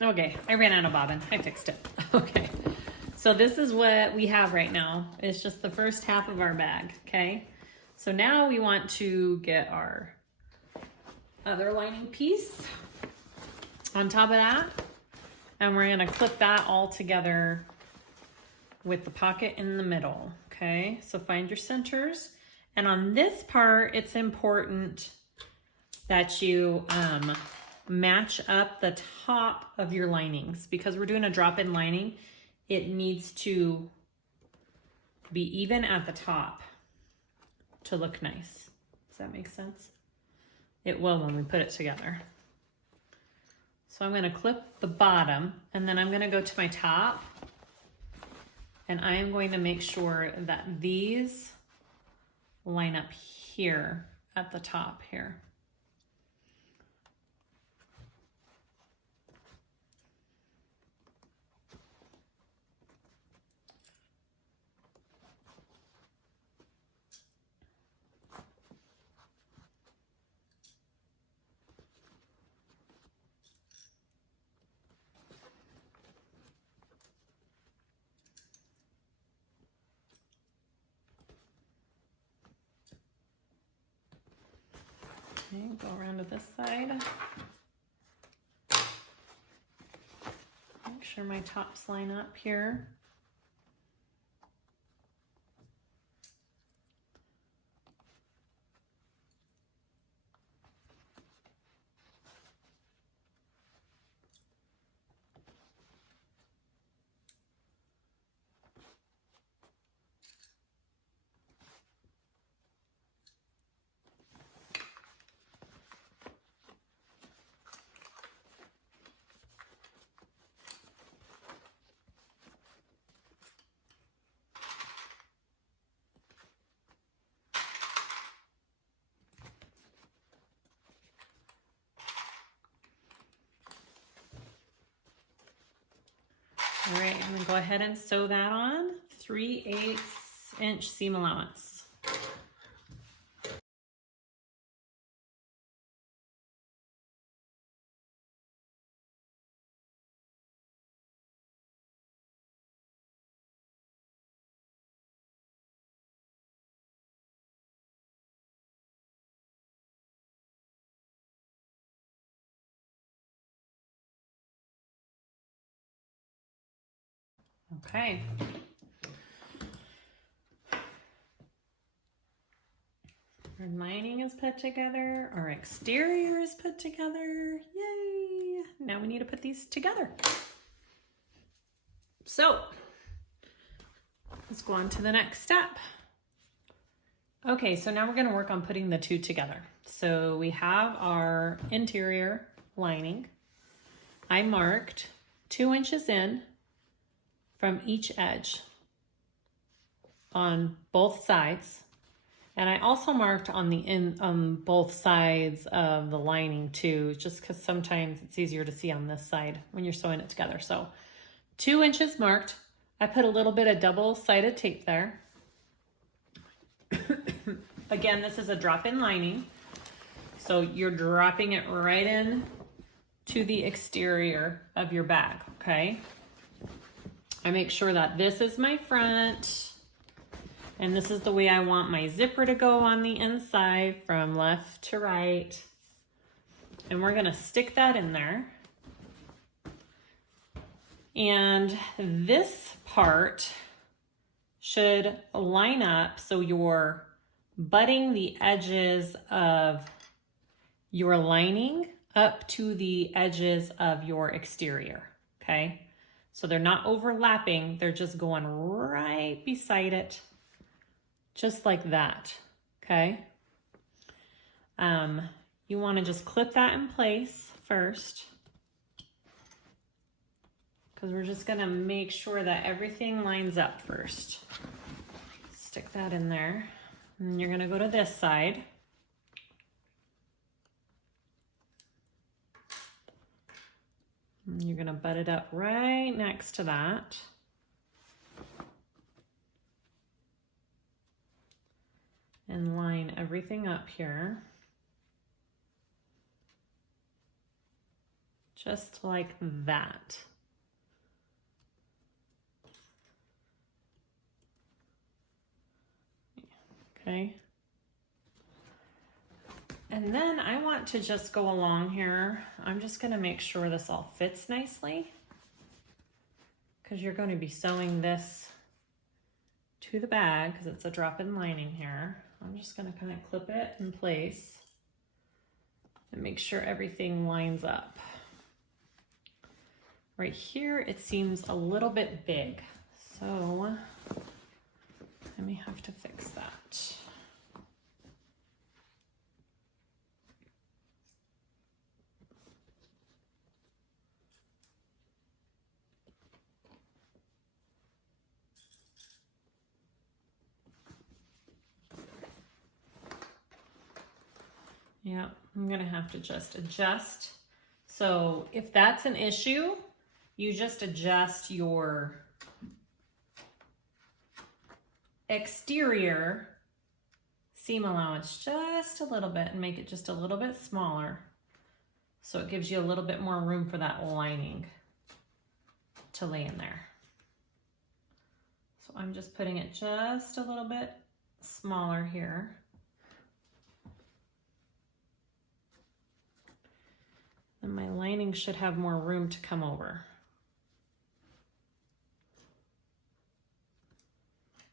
Okay, I ran out of bobbin. I fixed it. Okay, so this is what we have right now. It's just the first half of our bag, okay? So now we want to get our other lining piece on top of that, and we're gonna clip that all together with the pocket in the middle, okay? So find your centers. And on this part, it's important that you match up the top of your linings. Because we're doing a drop-in lining, it needs to be even at the top to look nice. Does that make sense? It will when we put it together. So I'm gonna clip the bottom, and then I'm gonna go to my top, and I am going to make sure that these line up here at the top here. Okay, go around to this side. Make sure my tops line up here. All right, I'm gonna go ahead and sew that on. 3/8 inch seam allowance. Okay. Our lining is put together. Our exterior is put together. Yay! Now we need to put these together. So, let's go on to the next step. Okay, so now we're going to work on putting the two together. So we have our interior lining. I marked 2 inches in from each edge on both sides. And I also marked on both sides of the lining too, just because sometimes it's easier to see on this side when you're sewing it together. So 2 inches marked. I put a little bit of double-sided tape there. Again, this is a drop-in lining. So you're dropping it right in to the exterior of your bag, okay? I make sure that this is my front, and this is the way I want my zipper to go on the inside from left to right. And we're gonna stick that in there. And this part should line up so you're butting the edges of your lining up to the edges of your exterior, okay? So they're not overlapping, they're just going right beside it, just like that, okay? You wanna just clip that in place first, because we're just gonna make sure that everything lines up first. Stick that in there, and you're gonna go to this side. You're gonna butt it up right next to that. And line everything up here. Just like that. Okay. And then I want to just go along here. I'm just gonna make sure this all fits nicely, because you're going to be sewing this to the bag because it's a drop-in lining here. I'm just gonna kind of clip it in place. and make sure everything lines up. Right here, it seems a little bit big, so I may have to fix that. Yeah, I'm gonna have to just adjust. So if that's an issue, you just adjust your exterior seam allowance just a little bit and make it just a little bit smaller. So it gives you a little bit more room for that lining to lay in there. So I'm just putting it just a little bit smaller here. And my lining should have more room to come over.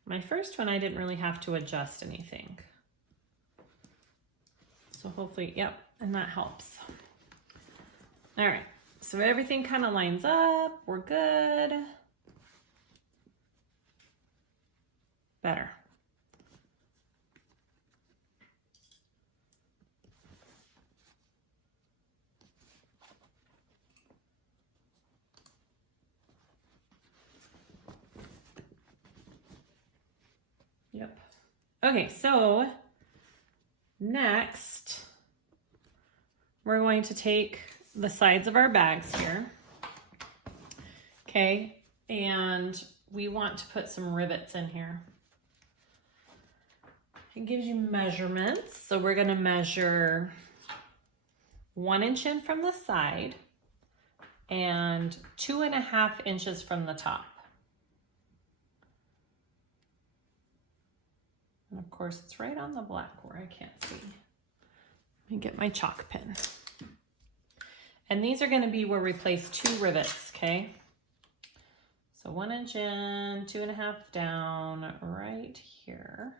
My first one, I didn't really have to adjust anything. So hopefully, yep, and that helps. All right, so everything kind of lines up. We're good. Better. Yep. Okay, so next we're going to take the sides of our bags here. Okay, and we want to put some rivets in here. It gives you measurements. So we're going to measure 1 inch in from the side and 2.5 inches from the top. And of course, it's right on the black where I can't see. Let me get my chalk pen. And these are going to be where we place 2 rivets, okay? So 1 inch in, 2.5 down, right here.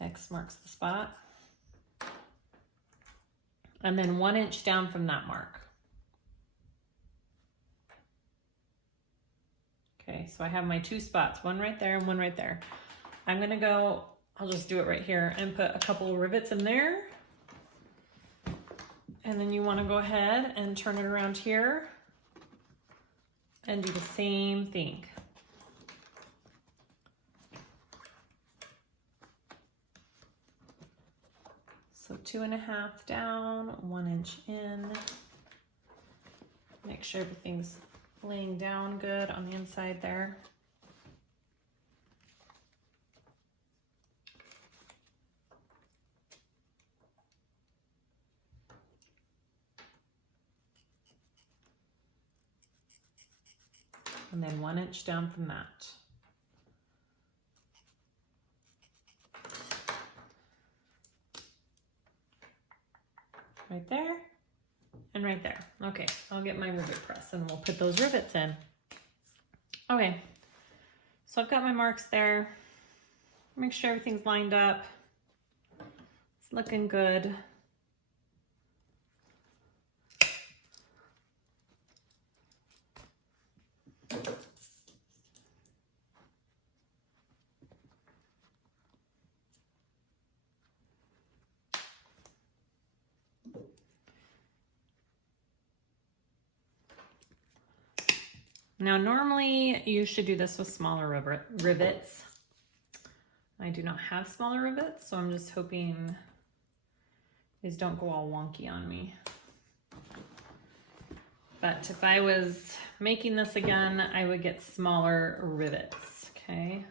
X marks the spot. And then 1 inch down from that mark. Okay, so I have my 2 spots, one right there and one right there. I'm gonna go, I'll just do it right here and put a couple of rivets in there. And then you wanna go ahead and turn it around here and do the same thing. So 2.5 down, 1 inch in. Make sure everything's laying down good on the inside there. And then 1 inch down from that. Right there and right there. Okay, I'll get my rivet press and we'll put those rivets in. Okay, so I've got my marks there. Make sure everything's lined up. It's looking good. Now, normally you should do this with smaller rivets. I do not have smaller rivets, so I'm just hoping these don't go all wonky on me. But if I was making this again, I would get smaller rivets, okay?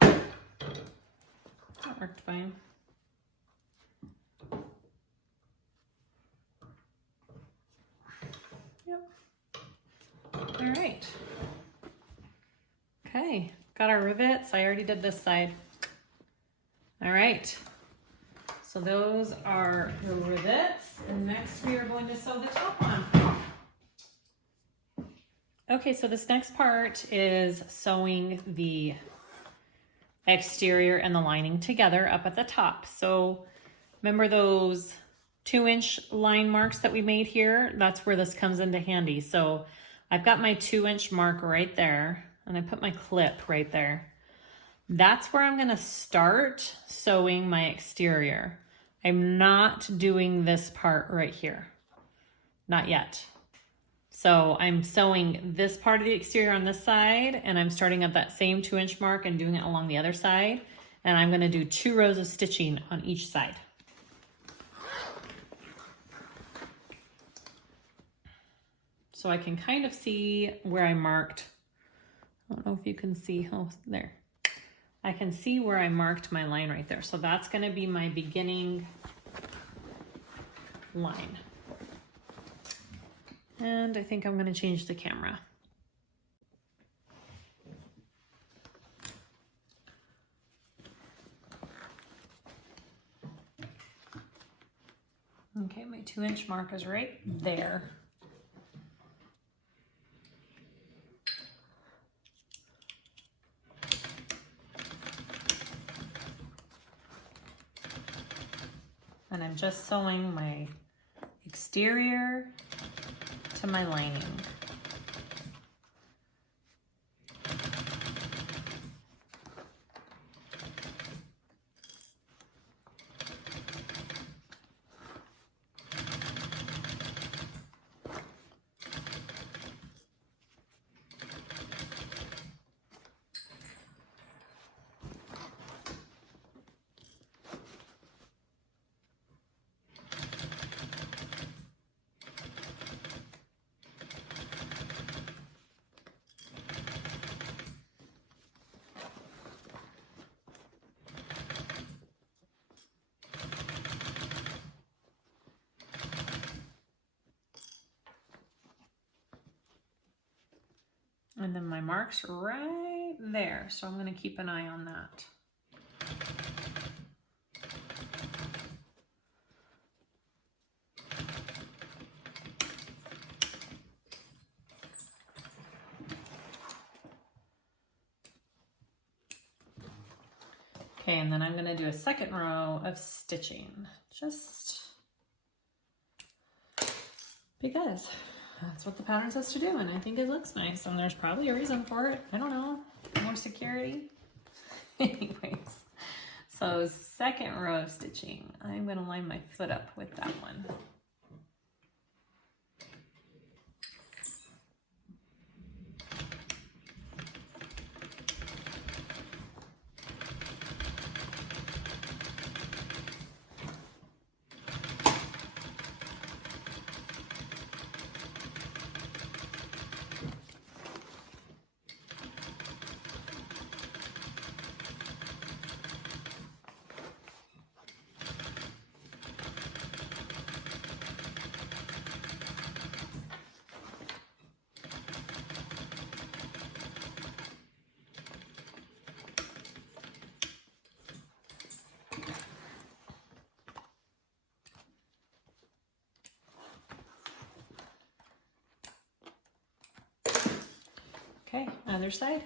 That worked fine. All right. Okay, got our rivets. I already did this side. All right. So those are the rivets. And next we are going to sew the top on. Okay, so this next part is sewing the exterior and the lining together up at the top. So remember those 2-inch line marks that we made here? That's where this comes into handy. So I've got my 2-inch mark right there, and I put my clip right there. That's where I'm gonna start sewing my exterior. I'm not doing this part right here, not yet. So I'm sewing this part of the exterior on this side, and I'm starting at that same 2-inch mark and doing it along the other side. And I'm gonna do 2 rows of stitching on each side. So I can kind of see where I marked. I don't know if you can see, oh, there. I can see where I marked my line right there. So that's gonna be my beginning line. And I think I'm gonna change the camera. Okay, my 2-inch mark is right there. And I'm just sewing my exterior to my lining. And then my mark's right there, so I'm gonna keep an eye on that. Okay, and then I'm gonna do a second row of stitching, just because that's what the pattern says to do, and I think it looks nice, and there's probably a reason for it. I don't know, more security. Anyways, so second row of stitching, I'm gonna line my foot up with that one. Okay, other side.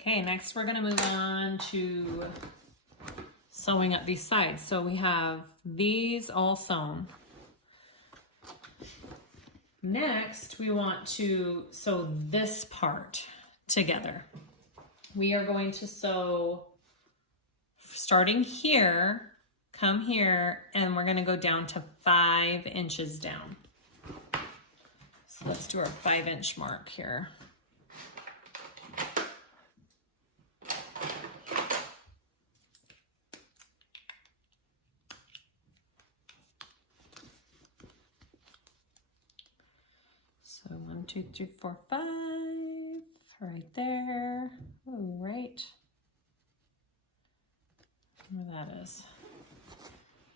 Okay, next we're gonna move on to sewing up these sides. So we have these all sewn. Next, we want to sew this part together. We are going to sew starting here, come here, and we're gonna go down to 5 inches down. So let's do our 5-inch mark here. So 1, 2, 3, 4, 5, right there. Oh, right where that is.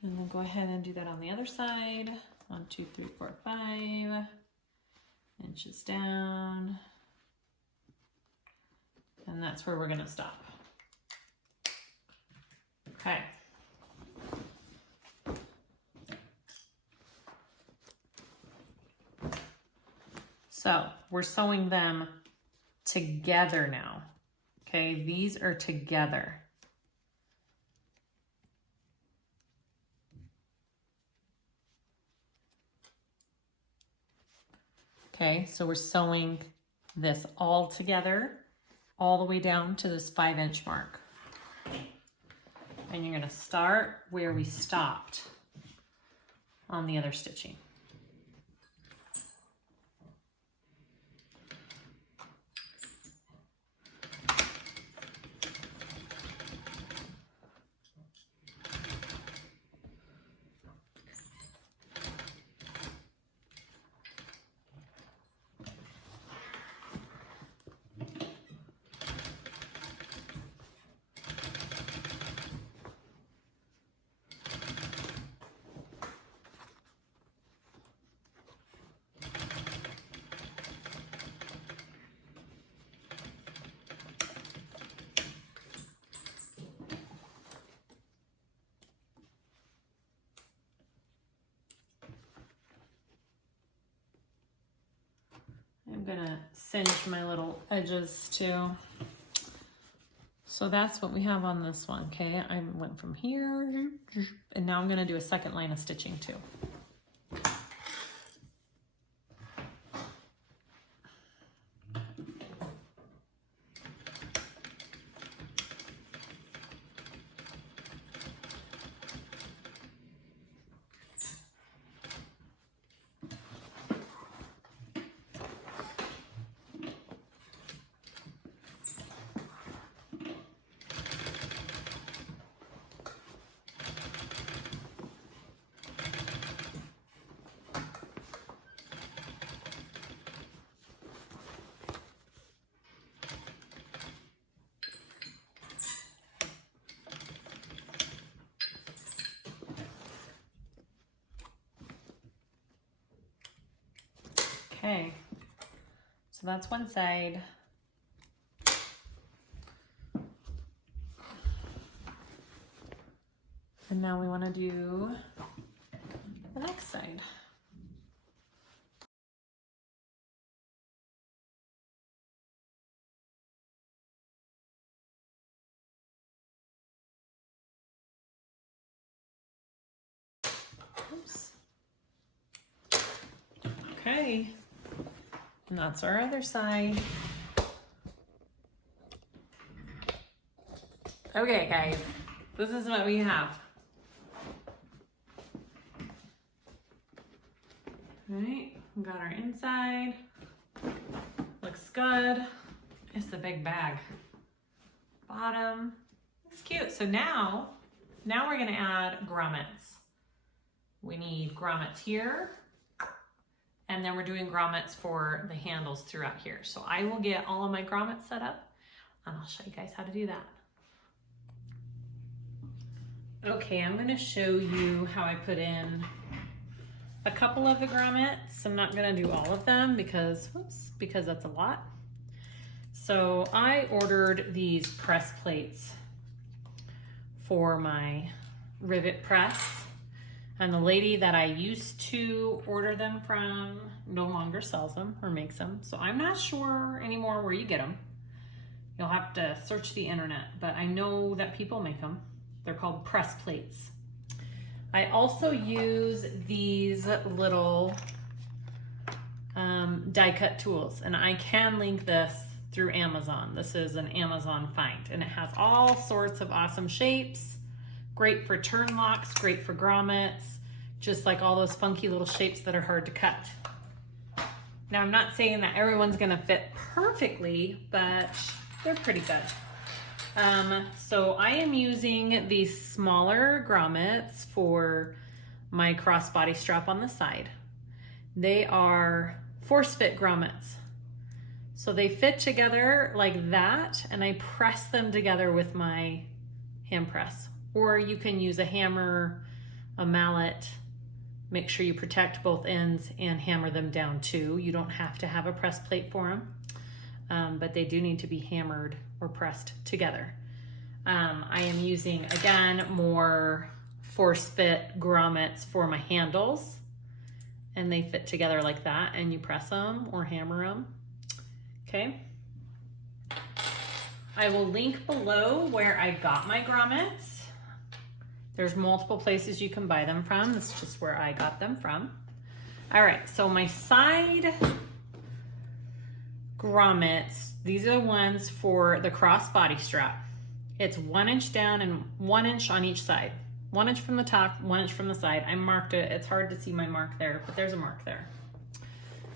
And then go ahead and do that on the other side. 1, 2, 3, 4, 5 inches down. And that's where we're gonna stop. Okay. So we're sewing them together now. Okay, these are together. Okay, so we're sewing this all together, all the way down to this 5-inch mark. And you're gonna start where we stopped on the other stitching. I'm gonna singe my little edges too. So that's what we have on this one, okay? I went from here, and now I'm gonna do a second line of stitching too. Okay, so that's one side. And now we want to do the next side. Oops. Okay. And that's our other side. Okay, guys, this is what we have. All right, we got our inside. Looks good. It's the big bag. Bottom. It's cute. So now we're gonna add grommets. We need grommets here. And then we're doing grommets for the handles throughout here. So I will get all of my grommets set up and I'll show you guys how to do that. Okay, I'm gonna show you how I put in a couple of the grommets. I'm not gonna do all of them because that's a lot. So I ordered these press plates for my rivet press. And the lady that I used to order them from no longer sells them or makes them. So I'm not sure anymore where you get them. You'll have to search the internet, but I know that people make them. They're called press plates. I also use these little die cut tools, and I can link this through Amazon. This is an Amazon find, and it has all sorts of awesome shapes. Great for turn locks, great for grommets, just like all those funky little shapes that are hard to cut. Now, I'm not saying that everyone's gonna fit perfectly, but they're pretty good. So I am using these smaller grommets for my crossbody strap on the side. They are force fit grommets. So they fit together like that, and I press them together with my hand press. Or you can use a hammer a mallet, make sure you protect both ends and hammer them down too. You don't have to have a press plate for them, but they do need to be hammered or pressed together. I am using, again, more force fit grommets for my handles, and they fit together like that, and you press them or hammer them. Okay. I will link below where I got my grommets. There's multiple places you can buy them from. This is just where I got them from. All right, so my side grommets, these are the ones for the crossbody strap. It's 1 inch down and 1 inch on each side. 1 inch from the top, 1 inch from the side. I marked it. It's hard to see my mark there, but there's a mark there.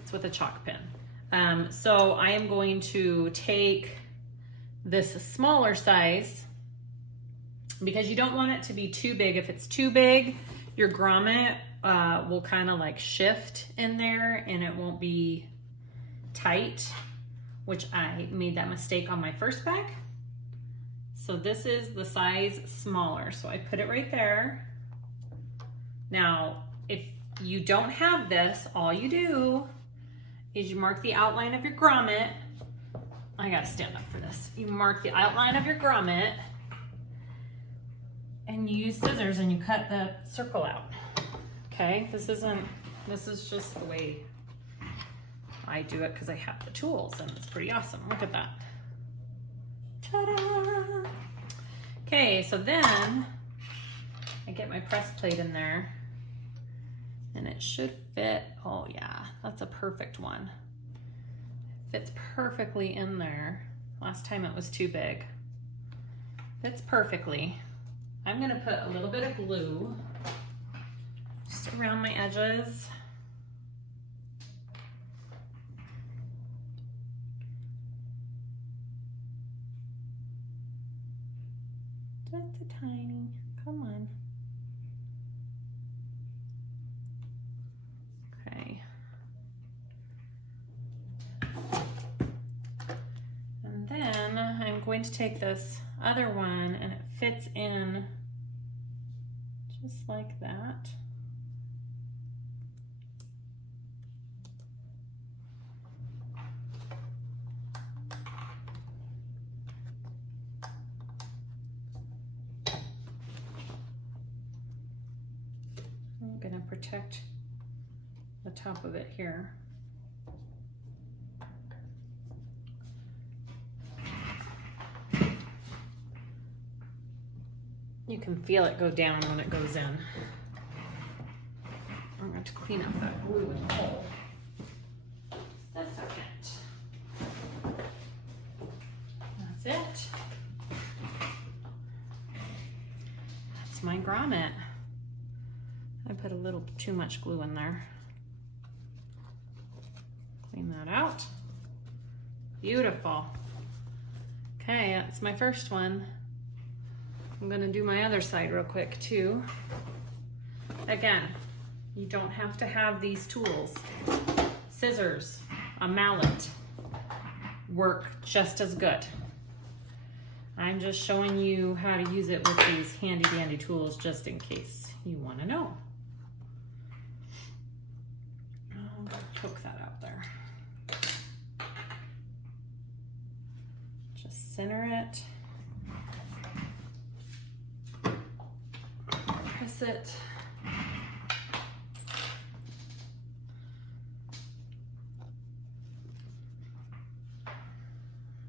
It's with a chalk pen. So I am going to take this smaller size, because you don't want it to be too big. If it's too big, your grommet will kind of like shift in there and it won't be tight, which I made that mistake on my first bag. So this is the size smaller. So I put it right there. Now, if you don't have this, all you do is you mark the outline of your grommet. I gotta stand up for this. You mark the outline of your grommet and you use scissors and you cut the circle out. Okay, this is just the way I do it because I have the tools and it's pretty awesome. Look at that. Ta-da! Okay, so then I get my press plate in there and it should fit. Oh yeah, that's a perfect one. It fits perfectly in there. Last time it was too big. Fits perfectly. I'm gonna put a little bit of glue just around my edges. Just a tiny, come on. Okay. And then I'm going to take this other one and it fits in just like that. I'm going to protect the top of it here. You can feel it go down when it goes in. I'm going to clean up that glue in the hole. Just a second. That's it. That's my grommet. I put a little too much glue in there. Clean that out. Beautiful. Okay, that's my first one. I'm gonna do my other side real quick too. Again, you don't have to have these tools. Scissors, a mallet work just as good. I'm just showing you how to use it with these handy dandy tools just in case you wanna know. I'll poke that out there. Just center it. Press it.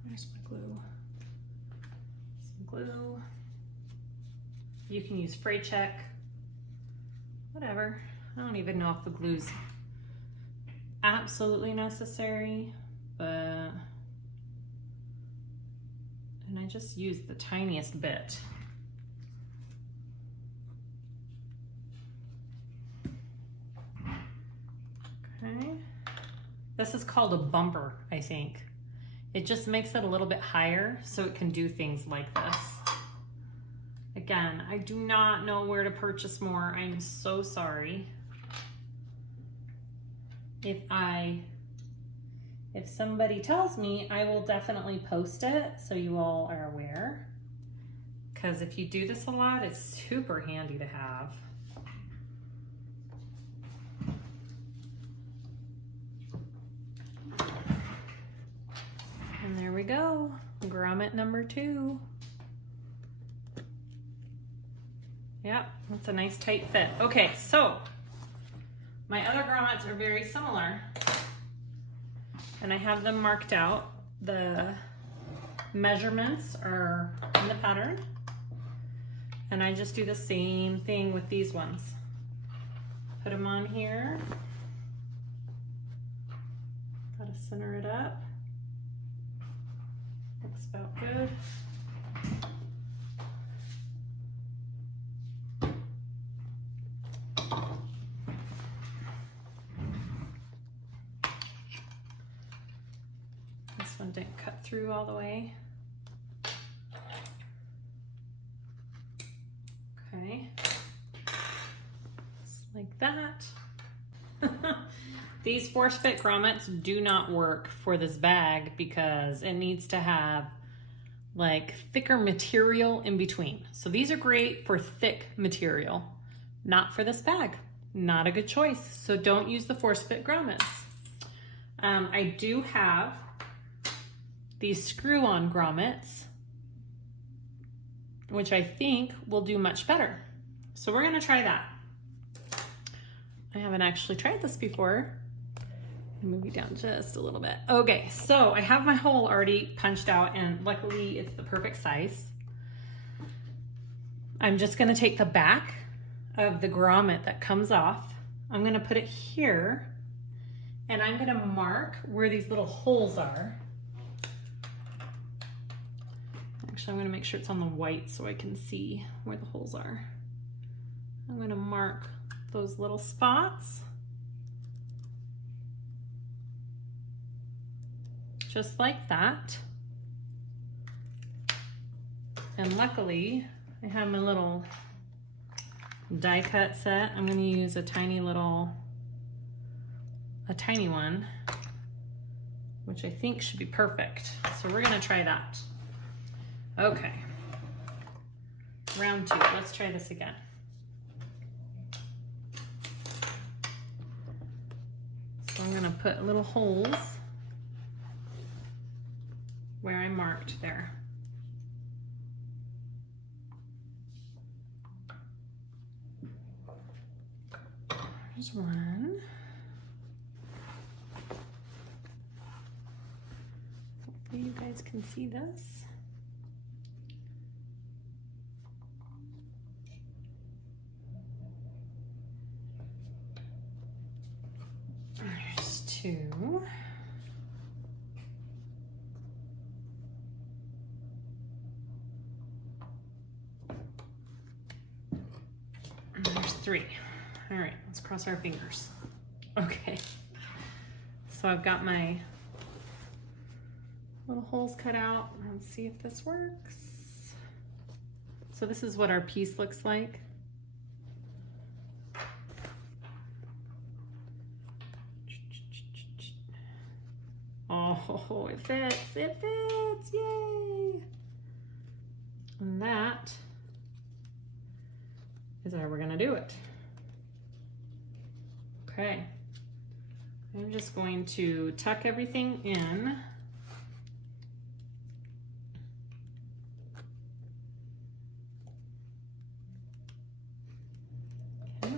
There's my glue. Some glue. You can use spray check. Whatever. I don't even know if the glue's absolutely necessary, but and I just used the tiniest bit. Okay. This is called a bumper, I think. It just makes it a little bit higher so it can do things like this. Again, I do not know where to purchase more. I'm so sorry. If somebody tells me, I will definitely post it so you all are aware. Because if you do this a lot, it's super handy to have. grommet number 2. Yep, that's a nice tight fit. Okay, so my other grommets are very similar, and I have them marked out. The measurements are in the pattern, and I just do the same thing with these ones. Put them on here. Gotta center it up. Looks about good. This one didn't cut through all the way. Okay, just like that. These force fit grommets do not work for this bag because it needs to have like thicker material in between. So these are great for thick material, not for this bag. Not a good choice. So don't use the force fit grommets. I do have these screw-on grommets, which I think will do much better. So we're gonna try that. I haven't actually tried this before. Move you down just a little bit. Okay, so I have my hole already punched out, and luckily it's the perfect size. I'm just gonna take the back of the grommet that comes off. I'm gonna put it here, and I'm gonna mark where these little holes are. Actually, I'm gonna make sure it's on the white so I can see where the holes are. I'm gonna mark those little spots. Just like that. And luckily, I have my little die cut set. I'm gonna use a tiny one, which I think should be perfect. So we're gonna try that. Okay, round 2, let's try this again. So I'm gonna put little holes where I marked there. There's one. Hopefully you guys can see this. There's 2. And there's 3. All right, let's cross our fingers. Okay, so I've got my little holes cut out. Let's see if this works. So this is what our piece looks like. Oh, it fits, yay! And that is how we're gonna do it. Okay, I'm just going to tuck everything in. Okay.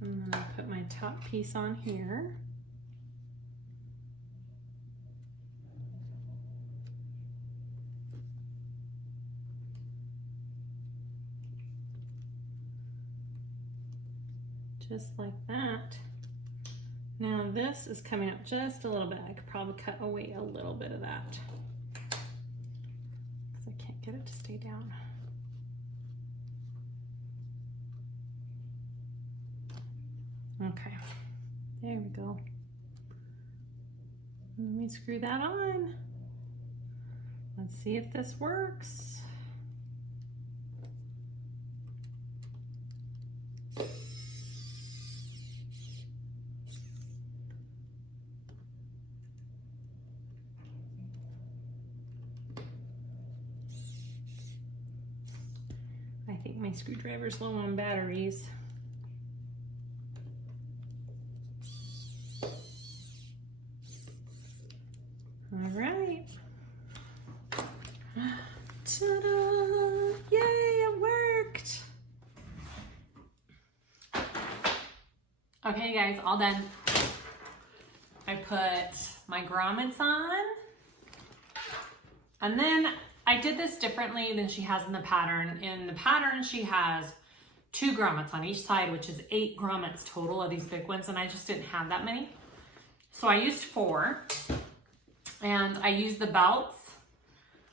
And then I'll put my top piece on here. Just like that. Now this is coming up just a little bit. I could probably cut away a little bit of that because I can't get it to stay down. Okay, there we go. Let me screw that on. Let's see if this works. I think my screwdriver's low on batteries. All right. Ta-da! Yay, it worked. Okay guys, all done. I put my grommets on. And then I did this differently than she has in the pattern. In the pattern, she has 2 grommets on each side, which is 8 grommets total of these big ones, and I just didn't have that many. So I used 4, and I used the belts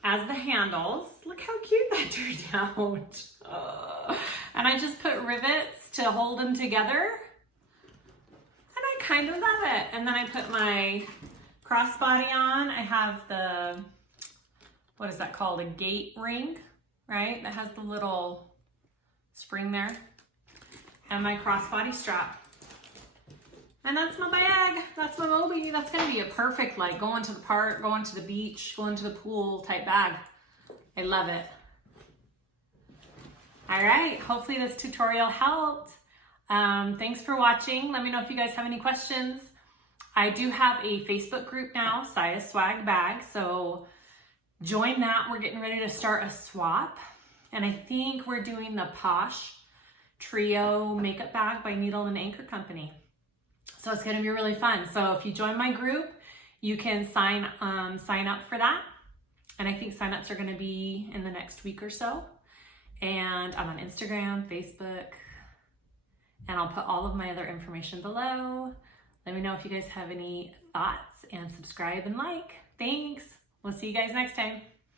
as the handles. Look how cute that turned out. And I just put rivets to hold them together. And I kind of love it. And then I put my crossbody on. I have the, what is that called? A gate ring, right? That has the little spring there. And my crossbody strap. And that's my bag. That's my Moby. That's gonna be a perfect, like, going to the park, going to the beach, going to the pool type bag. I love it. All right, hopefully this tutorial helped. Thanks for watching. Let me know if you guys have any questions. I do have a Facebook group now, SiahSwagbags, so join that. We're getting ready to start a swap. And I think we're doing the Posh Trio makeup bag by Needle and Anchor Company. So it's gonna be really fun. So if you join my group, you can sign up for that. And I think signups are gonna be in the next week or so. And I'm on Instagram, Facebook, and I'll put all of my other information below. Let me know if you guys have any thoughts, and subscribe and like. Thanks. We'll see you guys next time.